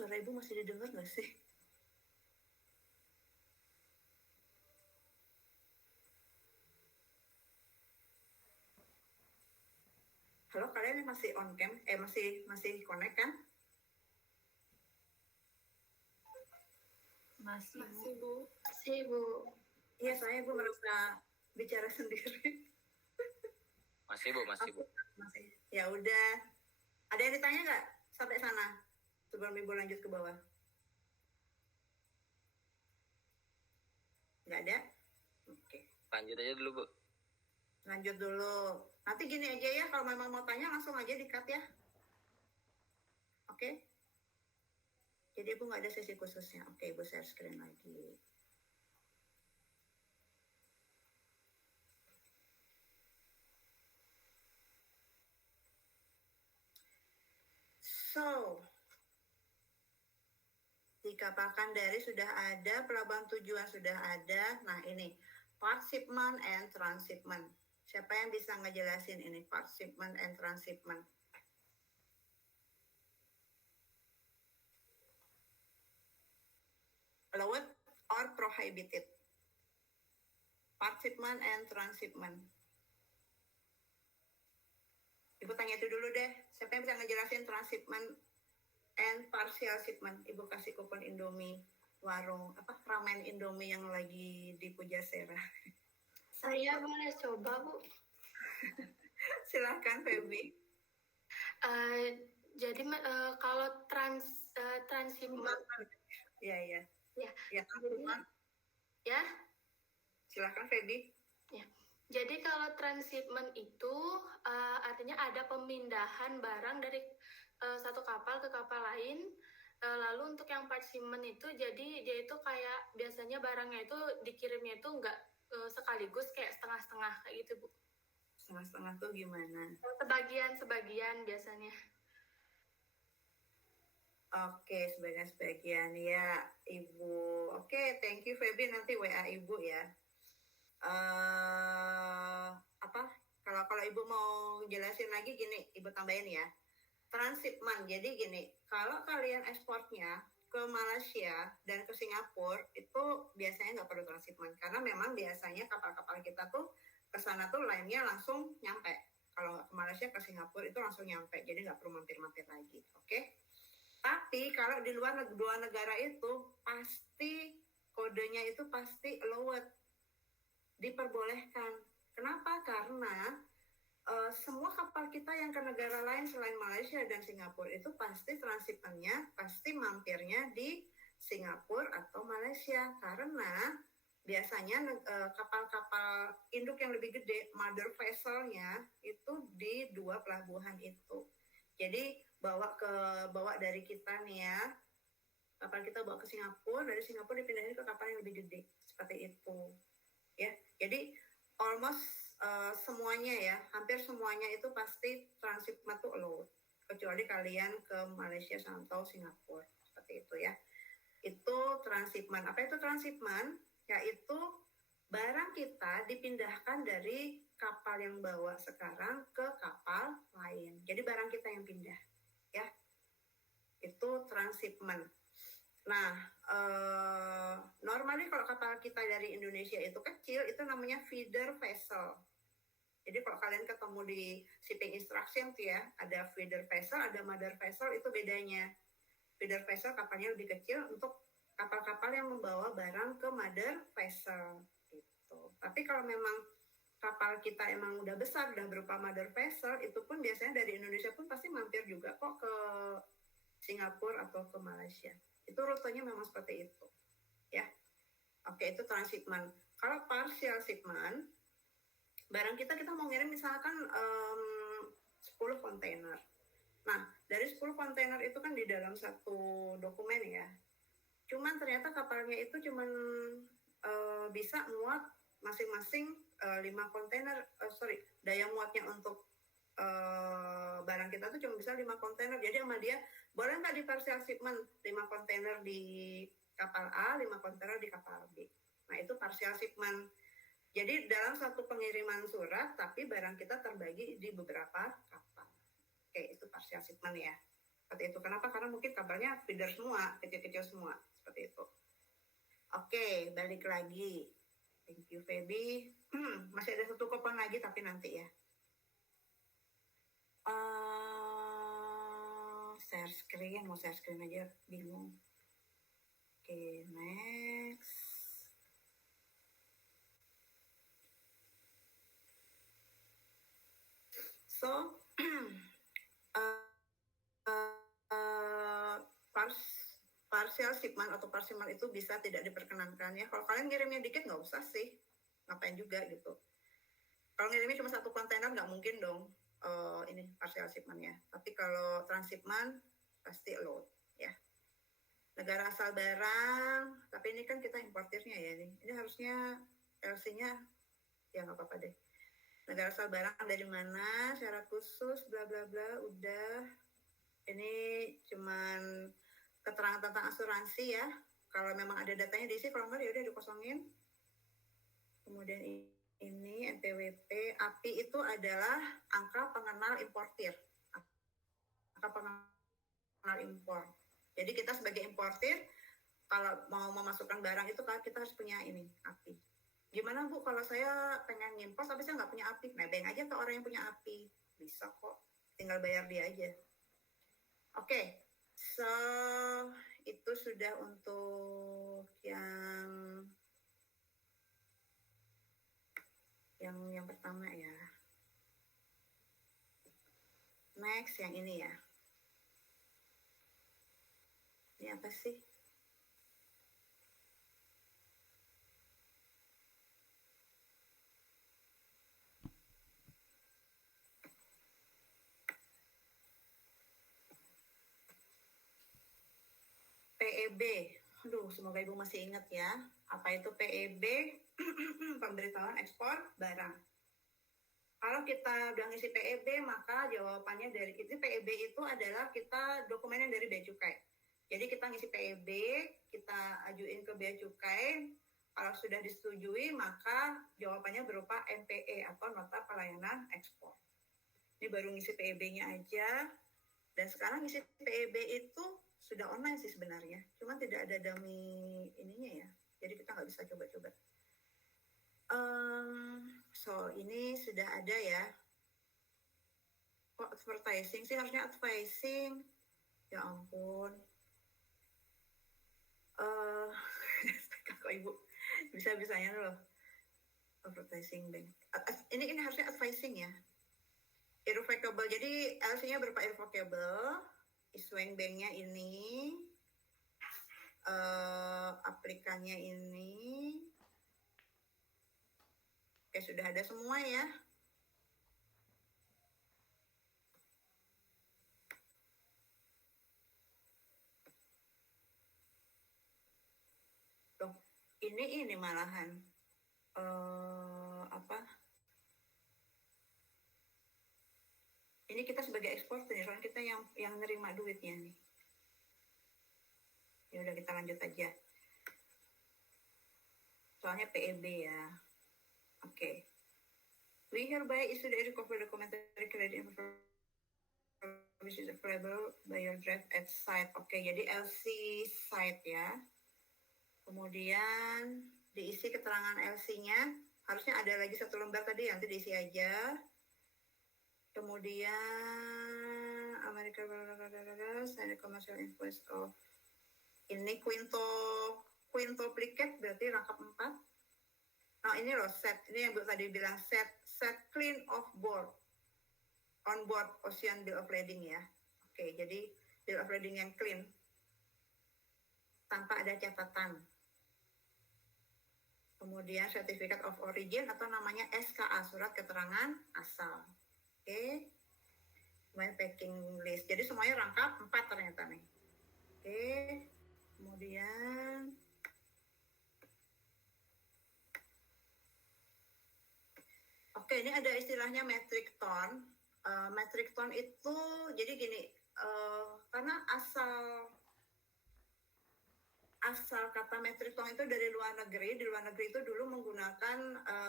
suara ibu masih didengar nggak sih? Halo, kalian masih on cam? Masih connect kan? Masih, Bu. Masih, Bu. Iya, soalnya ibu merasa bicara sendiri. Masih Bu. Masih. Ya udah. Ada yang ditanya nggak sampai sana sebelum ibu lanjut ke bawah? Nggak ada? Oke. Lanjut aja dulu Bu. Lanjut dulu. Nanti gini aja ya, kalau memang mau tanya langsung aja di-cut ya. Oke? Jadi ibu nggak ada sesi khususnya. Oke, ibu share screen lagi. So, di kapalkan dari sudah ada, pelabuhan tujuan sudah ada. Nah ini, part shipment and transshipment. Siapa yang bisa ngejelasin ini, part shipment and transshipment? Allowed or prohibited? Part shipment and transshipment. Ibu tanya itu dulu deh, siapa yang bisa ngejelasin transshipment and partial shipment? Ibu kasih kupon Indomie warung ramen Indomie yang lagi di Pujasera. Saya boleh coba, Bu. Silahkan Feby. Jadi kalau transshipment Ya. Ya. Ya, ya. silahkan Feby. Jadi kalau transshipment itu artinya ada pemindahan barang dari satu kapal ke kapal lain. Lalu untuk yang part shipment itu jadi dia itu kayak biasanya barangnya itu dikirimnya itu nggak sekaligus, kayak setengah-setengah kayak gitu, Bu. Setengah-setengah tuh gimana? Sebagian biasanya. Oke, sebagian ya, Ibu. Oke, thank you Feby, nanti WA Ibu ya. Kalau Ibu mau jelasin lagi gini, Ibu tambahin ya. Transshipment, jadi gini, kalau kalian ekspornya ke Malaysia dan ke Singapura, itu biasanya nggak perlu transshipment. Karena memang biasanya kapal-kapal kita tuh ke sana tuh lainnya langsung nyampe. Kalau ke Malaysia, ke Singapura itu langsung nyampe, jadi nggak perlu mampir-mampir lagi, oke? Tapi kalau di luar dua negara itu, pasti kodenya itu pasti allowed, diperbolehkan. Kenapa? Karena semua kapal kita yang ke negara lain selain Malaysia dan Singapura itu pasti transitnya, pasti mampirnya di Singapura atau Malaysia. Karena biasanya kapal-kapal induk yang lebih gede, mother vessel-nya itu di dua pelabuhan itu. Jadi bawa dari kita nih ya, kapal kita bawa ke Singapura, dari Singapura dipindahin ke kapal yang lebih gede, seperti itu ya. Jadi almost semuanya ya, hampir semuanya itu pasti transshipment tuh allowed, kecuali kalian ke Malaysia atau Singapura, seperti itu ya. Itu transshipment. Apa itu transshipment? Yaitu barang kita dipindahkan dari kapal yang bawa sekarang ke kapal lain. Jadi barang kita yang pindah ya. Itu transshipment. Nah, normally kalau kapal kita dari Indonesia itu kecil, itu namanya feeder vessel. Jadi kalau kalian ketemu di shipping instruction tuh ya, ada feeder vessel, ada mother vessel, itu bedanya. Feeder vessel kapalnya lebih kecil untuk kapal-kapal yang membawa barang ke mother vessel gitu. Tapi kalau memang kapal kita emang udah besar, udah berupa mother vessel, itu pun biasanya dari Indonesia pun pasti mampir juga kok ke Singapura atau ke Malaysia. Itu rutenya memang seperti itu ya. Oke, itu transshipment. Kalau partial shipment, barang kita mau ngirim misalkan 10 kontainer. Nah, dari 10 kontainer itu kan di dalam satu dokumen ya. Cuman ternyata kapalnya itu cuman bisa muat masing-masing 5 kontainer, daya muatnya untuk barang kita tuh cuma bisa 5 kontainer. Jadi sama dia, boleh nggak di partial shipment 5 kontainer di kapal A, 5 kontainer di kapal B. Nah, itu partial shipment. Jadi dalam satu pengiriman surat, tapi barang kita terbagi di beberapa kapal. Oke, itu partial shipment ya. Seperti itu. Kenapa? Karena mungkin kabelnya feeder semua, kecil-kecil semua. Seperti itu. Oke, balik lagi. Thank you, Feby. Masih ada satu kupon lagi, tapi nanti ya. Share screen, mau share screen aja, bingung. Oke, next. So, partial shipment atau parsimal itu bisa tidak diperkenankan ya. Kalau kalian ngirimnya dikit nggak usah sih, ngapain juga gitu. Kalau ngirimnya cuma satu kontainer nggak mungkin dong ini partial shipment ya. Tapi kalau transhipment pasti load ya. Negara asal barang, tapi ini kan kita importirnya ya nih. Ini harusnya LC-nya ya nggak apa-apa deh. Negara asal barang dari mana, syarat khusus, bla bla bla, udah. Ini cuman keterangan tentang asuransi ya. Kalau memang ada datanya diisi, kalau enggak ya udah dikosongin. Kemudian ini NPWP, API itu adalah angka pengenal importir. Angka pengenal impor. Jadi kita sebagai importir, kalau mau memasukkan barang itu kan kita harus punya ini, API. Gimana Bu, kalau saya pengen ngimpor tapi saya nggak punya API? Nebeng aja ke orang yang punya API. Bisa kok, tinggal bayar dia aja. Oke, so itu sudah untuk yang pertama ya. Next yang ini ya. Ini apa sih? PEB. Aduh, semoga Ibu masih ingat ya. Apa itu PEB? Pemberitahuan ekspor barang. Kalau kita udah ngisi PEB, maka jawabannya dari itu PEB itu adalah kita dokumen yang dari Bea Cukai. Jadi kita ngisi PEB, kita ajuin ke Bea Cukai. Kalau sudah disetujui, maka jawabannya berupa NPE atau Nota Pelayanan Ekspor. Ini baru ngisi PEB-nya aja. Dan sekarang ngisi PEB itu sudah online sih sebenarnya. Cuma tidak ada dummy ininya ya. Jadi kita nggak bisa coba-coba. So ini sudah ada ya. Kok advertising sih, harusnya advertising. Ya ampun. Kok Ibu bisa-bisanya loh. Advertising bank. Ini harusnya advertising ya. Irrevocable. Jadi LC-nya berupa irrevocable. Issuing bank-nya ini. Aplikannya ini. Oke, sudah ada semua ya. Loh, ini malahan. Apa? Ini kita sebagai eksportir, soalnya kita yang nerima duitnya nih. Ya udah kita lanjut aja. Soalnya PEB ya. Oke. We hereby issue the recovery documentary credit information which is available by your draft at site. Oke, jadi LC site ya. Kemudian diisi keterangan LC-nya. Harusnya ada lagi satu lembar tadi, nanti diisi aja. Kemudian Amerika sign commercial invoice of ini quintuplicate berarti rangkap 4. Nah ini loh set, ini yang tadi bilang set clean off board on board ocean bill of lading ya. Oke, jadi bill of lading yang clean tanpa ada catatan. Kemudian certificate of origin atau namanya SKA, surat keterangan asal. Oke. Kemudian packing list. Jadi semuanya rangkap 4 ternyata nih. Oke. Kemudian Oke, ini ada istilahnya metric ton. Metric ton itu jadi gini, karena asal kata metric ton itu dari luar negeri. Di luar negeri itu dulu menggunakan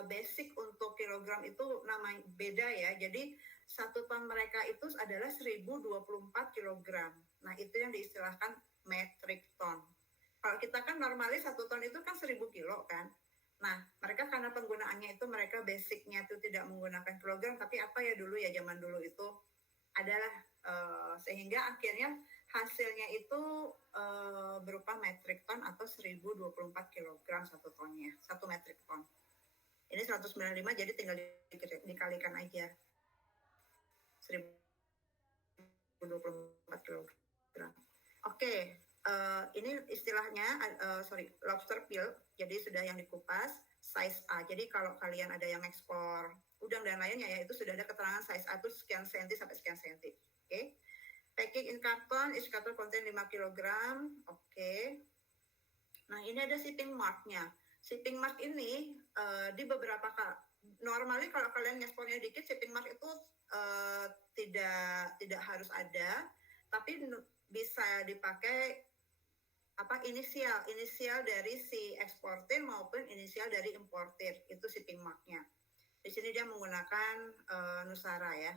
basic untuk kilogram itu nama beda ya. Jadi 1 ton mereka itu adalah 1024 kilogram. Nah, itu yang diistilahkan metric ton. Kalau kita kan normalis 1 ton itu kan 1000 kilo kan. Nah, mereka karena penggunaannya itu mereka basicnya itu tidak menggunakan kilogram, tapi apa ya dulu ya zaman dulu itu adalah sehingga akhirnya hasilnya itu berupa metric ton atau 1024 kilogram 1 tonnya, 1 metric ton. Ini 195 jadi tinggal dikalikan aja. 1024 kilogram. Oke, ini istilahnya lobster peel, jadi sudah yang dikupas size A. Jadi kalau kalian ada yang ekspor udang dan lainnya ya, itu sudah ada keterangan size A itu sekian senti sampai sekian senti. Oke. Packing in carton, each carton contain 5 kg. Oke. Nah, ini ada shipping mark-nya. Shipping mark ini di beberapa normally kalau kalian ekspornya dikit, shipping mark itu tidak harus ada, tapi bisa dipakai inisial dari si eksportir maupun inisial dari importir, itu shipping mark-nya. Di sini dia menggunakan Nusara ya.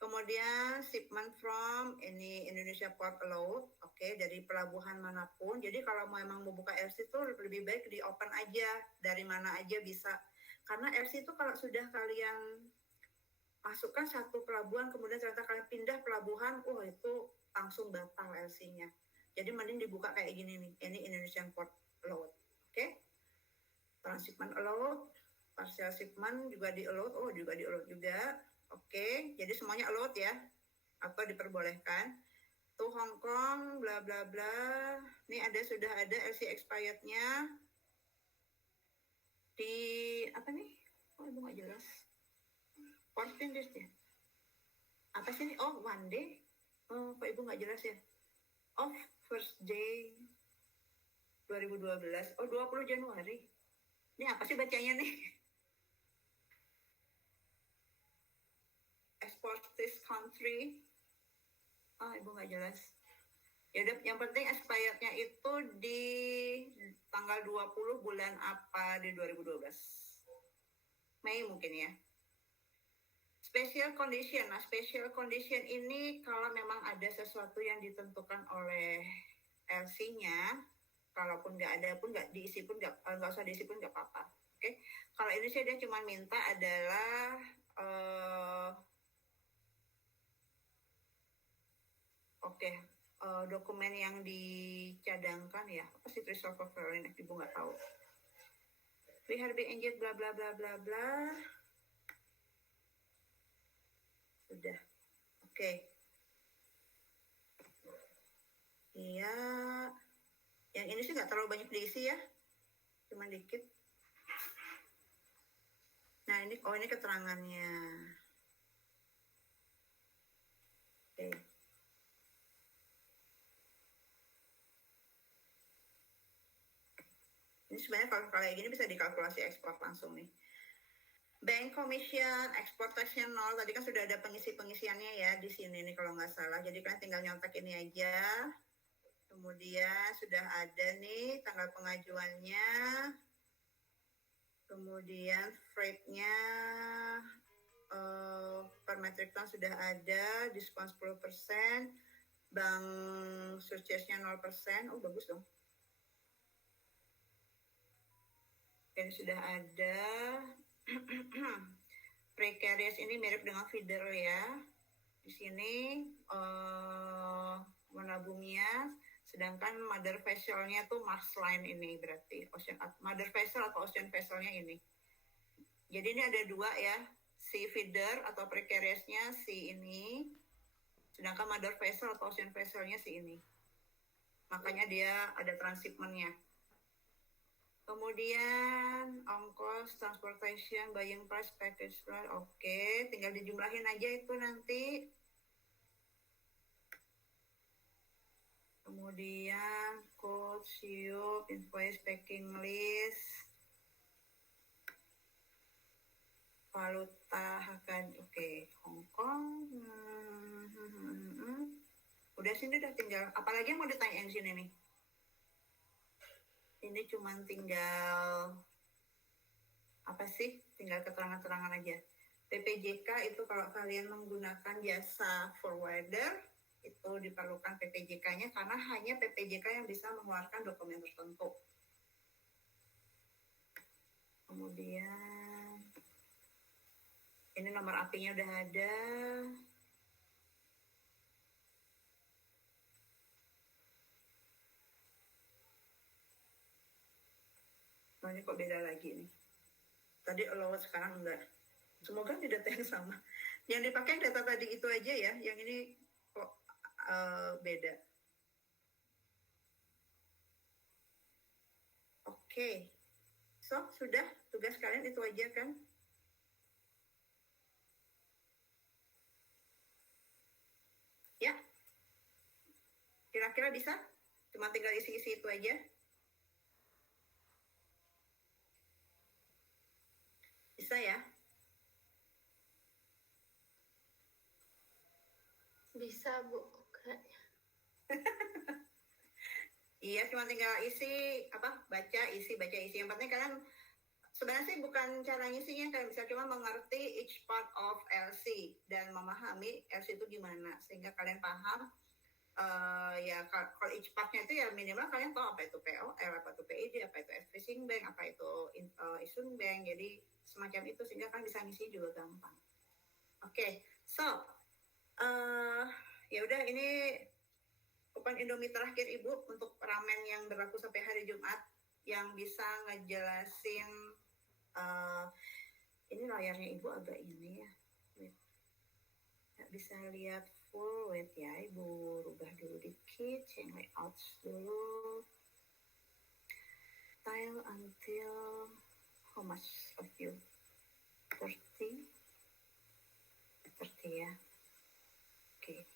Kemudian shipment from Indonesia Port Allowed, oke, dari pelabuhan manapun. Jadi kalau memang mau buka LC itu lebih baik di open aja, dari mana aja bisa. Karena LC itu kalau sudah kalian masukkan satu pelabuhan, kemudian ternyata kalian pindah pelabuhan, itu langsung batal LC-nya. Jadi mending dibuka kayak gini nih, ini Indonesian Port Allowed, oke? Transshipment allowed, partial shipment juga di allowed, juga di allowed juga. Oke, jadi semuanya allowed ya, atau diperbolehkan. Tuh Hong Kong, bla bla bla. Ini sudah ada LC expired-nya. Di apa nih? Ibu nggak jelas. 14 days ya. Apa sih ini? One day. Kok ibu nggak jelas ya? First day 2012. 20 Januari. Ini apa sih bacanya nih? Export this country. Ibu nggak jelas. Ya udah, yang penting expirednya itu di tanggal 20 bulan apa di 2012. Mei mungkin ya. Special condition. Nah, special condition ini kalau memang ada sesuatu yang ditentukan oleh LC-nya, kalaupun nggak ada pun nggak diisi pun nggak usah diisi pun nggak apa-apa. Oke. Kalau ini sih dia cuma minta adalah dokumen yang dicadangkan ya, apa sih Crystal Coverline, ibu nggak tahu. We have been engaged bla bla bla bla bla. Sudah, oke. Iya, yang ini sih nggak terlalu banyak diisi ya, cuma dikit. Nah ini, ini keterangannya. Oke. Ini sebenarnya kalau kayak gini bisa dikalkulasi ekspor langsung nih. Bank commission, export taxnya 0. Tadi kan sudah ada pengisiannya ya di sini nih kalau nggak salah. Jadi kalian tinggal nyontek ini aja. Kemudian sudah ada nih tanggal pengajuannya. Kemudian freight-nya per metric ton sudah ada, diskon 10%, bank surcharge-nya 0%. Bagus dong. Dan sudah ada precarious, ini mirip dengan feeder ya. Di sini menabungnya, sedangkan mother vessel-nya tuh Mars Line ini berarti mother vessel atau ocean vessel-nya ini. Jadi ini ada dua ya, si feeder atau precarious-nya si ini, sedangkan mother vessel atau ocean vessel-nya si ini. Makanya dia ada transshipment-nya. Kemudian ongkos, transportation, buying price, package price, oke, tinggal dijumlahin aja itu nanti. Kemudian code, siup, invoice, packing list, valuta, akan, oke, Hong Kong. Udah sini udah tinggal, apalagi yang mau ditanyain sini nih? Ini cuma tinggal apa sih? Tinggal keterangan-keterangan aja. PPJK itu kalau kalian menggunakan jasa forwarder, Itu diperlukan PPJK-nya karena hanya PPJK yang bisa mengeluarkan dokumen tertentu. Kemudian ini nomor API-nya udah ada. Nah, ini kok beda lagi nih. Tadi allowance sekarang enggak. Semoga di data yang sama. Yang dipakai data tadi itu aja ya. Yang ini kok beda. Oke. So, sudah tugas kalian itu aja kan? Ya. Kira-kira bisa? Cuma tinggal isi-isi itu aja. Bisa ya? Bisa, Bu. Kayaknya. Iya, cuma tinggal isi baca isi. Yang penting kalian sebenarnya sih bukan cara ngisinya, kalian bisa cuma mengerti each part of LC dan memahami LC itu gimana sehingga kalian paham. Ya kalau each partnya itu ya minimal kalian tahu apa itu POL, apa itu PID, apa itu advising bank, apa itu issuing bank. Jadi semacam itu sehingga kalian bisa ngisi juga gampang. Oke, so ya udah ini Open Indomie terakhir Ibu untuk ramen yang berlaku sampai hari Jumat yang bisa ngejelasin ini layarnya Ibu agak ini ya. Nggak bisa lihat full, wait ya Ibu rubah dulu dikit, change layout dulu. Tile until how much of you? 30 ya. Oke.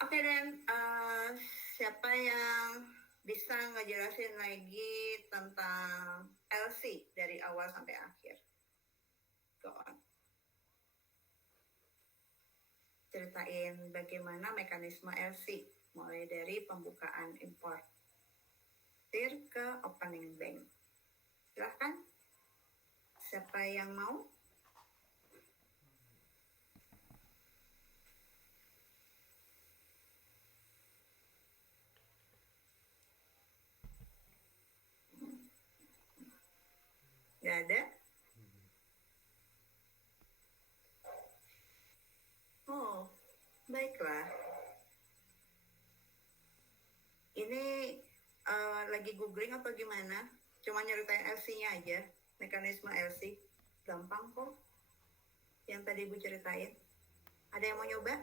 Oke dan siapa yang bisa ngejelasin lagi tentang LC dari awal sampai akhir? Go on. Ceritain bagaimana mekanisme LC mulai dari pembukaan importir ke opening bank. Silahkan. Siapa yang mau? Gak ada? Oh, baiklah. Ini lagi googling atau gimana? Cuma nyeritain LC-nya aja, mekanisme LC. Gampang kok. Yang tadi Ibu ceritain. Ada yang mau nyoba?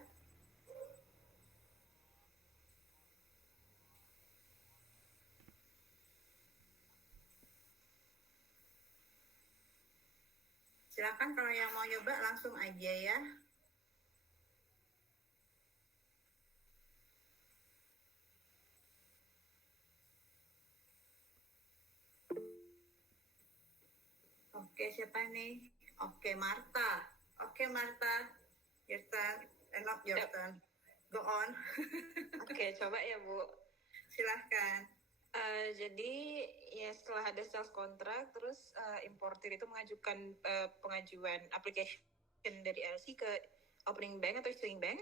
Silakan kalau yang mau nyoba langsung aja ya. Oke, siapa nih? Oke, Marta. Oke, Marta. Your turn. Not your turn. Go on. Oke, coba ya Bu. Silahkan. Jadi ya setelah ada sales contract, terus importir itu mengajukan pengajuan application dari LC ke opening bank atau issuing bank.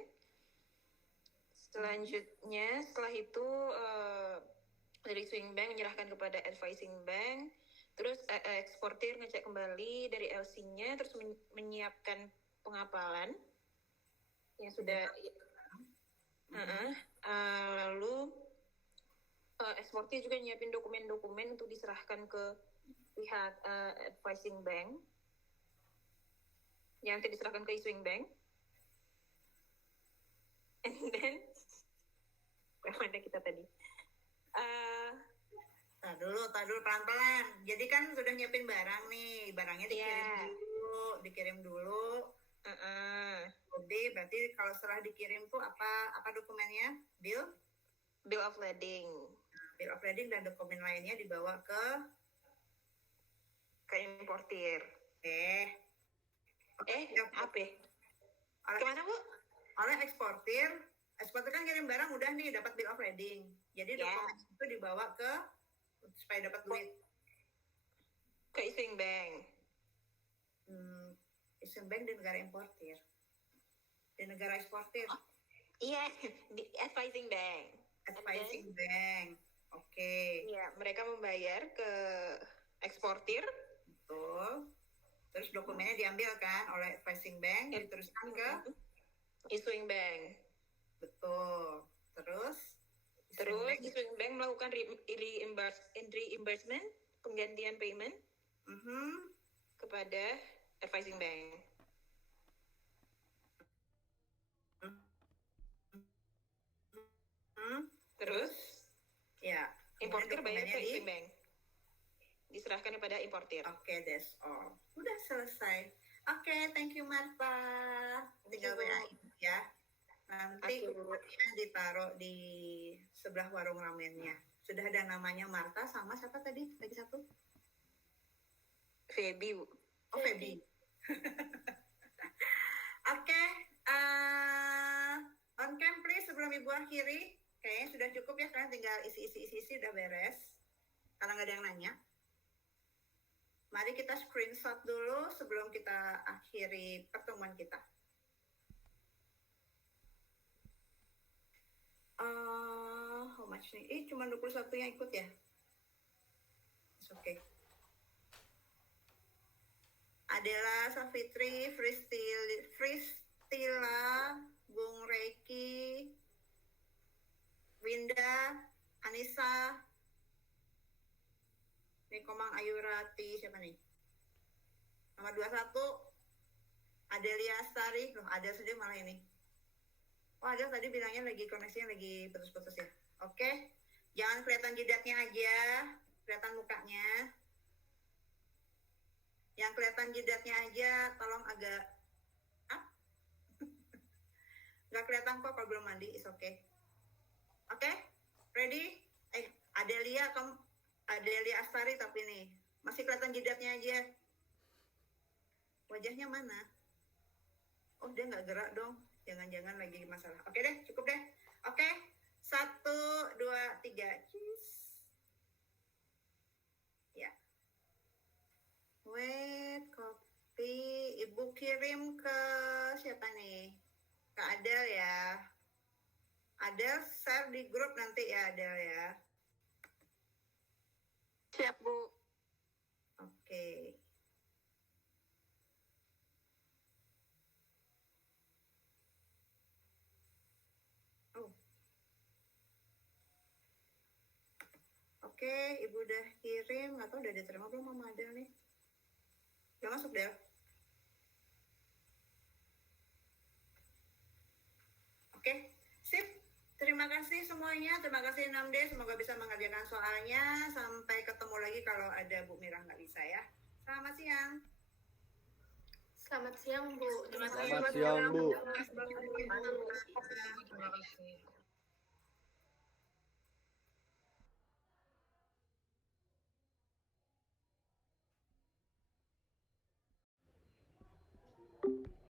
Selanjutnya setelah itu dari issuing bank menyerahkan kepada advising bank, terus eksportir ngecek kembali dari LC-nya, terus menyiapkan pengapalan yang sudah lalu eksportir juga nyiapin dokumen-dokumen untuk diserahkan ke pihak advising bank yang nanti diserahkan ke issuing bank. And then mana kita tadi? Tar dulu pelan-pelan. Jadi kan sudah nyiapin barang nih, barangnya dikirim dulu. Jadi berarti kalau setelah dikirim tuh apa dokumennya? Bill of lading. Bill of lading dan dokumen lainnya dibawa ke importir. Apa? Kemana Bu? Oleh eksportir kan kirim barang udah nih dapat bill of lading. Jadi dokumen itu dibawa ke supaya dapat duit ke issuing bank. Issuing bank di negara importir. di negara eksportir. Iya, di advising bank. Advising bank. Oke, Iya, mereka membayar ke eksportir. betul. Terus dokumennya diambil kan oleh advising bank, diteruskan ke Issuing bank. betul. Terus Issuing bank melakukan reimbursement, penggantian payment Mhm. kepada advising bank. Hmm. Terus Ya. importir bayar dokumennya ke di- issuing bank. Diserahkan kepada importir. Oke, that's all. Udah selesai. Oke, thank you Marta. Tinggal Thank you, WA ya. Nanti Oke, Bu. kuponnya ditaruh di sebelah warung ramennya. Sudah ada namanya Marta sama siapa tadi? Lagi satu? Feby, Bu. Oh, Feby. Oke, on cam please sebelum Ibu akhiri. Kayaknya sudah cukup ya, kalian tinggal isi udah beres. Karena nggak ada yang nanya. Mari kita screenshot dulu sebelum kita akhiri pertemuan kita. How much nih? Cuma 21 yang ikut ya? It's okay. Adela, Safitri, Fristila, Bung Reiki, Winda, Anissa, ini Komang Ayurati, siapa nih? Nomor 21, Adelia Astari, loh Adel saja malah ini. Oh Adel tadi bilangnya lagi koneksinya lagi putus-putus ya. Oke, jangan kelihatan jidatnya aja, kelihatan mukanya. Yang kelihatan jidatnya aja, tolong agak up. Nggak kelihatan kok kalau belum mandi, is okay. Oke, ready? Adelia Astari tapi nih masih kelihatan jidatnya aja. Wajahnya mana? Oh dia nggak gerak dong. Jangan-jangan lagi masalah. Oke deh, cukup deh. Oke, 1, 2, 3, cheese. Ya. Wait, copy. Ibu kirim ke siapa nih? Ke Adel ya. Adel share di grup nanti ya Adel ya. Siap, Bu. Oke. Oh. Oke, Ibu udah kirim. Nggak tahu udah diterima belum sama Adel nih. Udah masuk, Del? Oke, sip. Terima kasih semuanya. Terima kasih 6D. Semoga bisa mengerjakan soalnya. Sampai ketemu lagi kalau ada Bu Mirah nggak bisa ya. Selamat siang. Selamat siang, Bu. Selamat siang, Bu. Terima kasih. Terima kasih.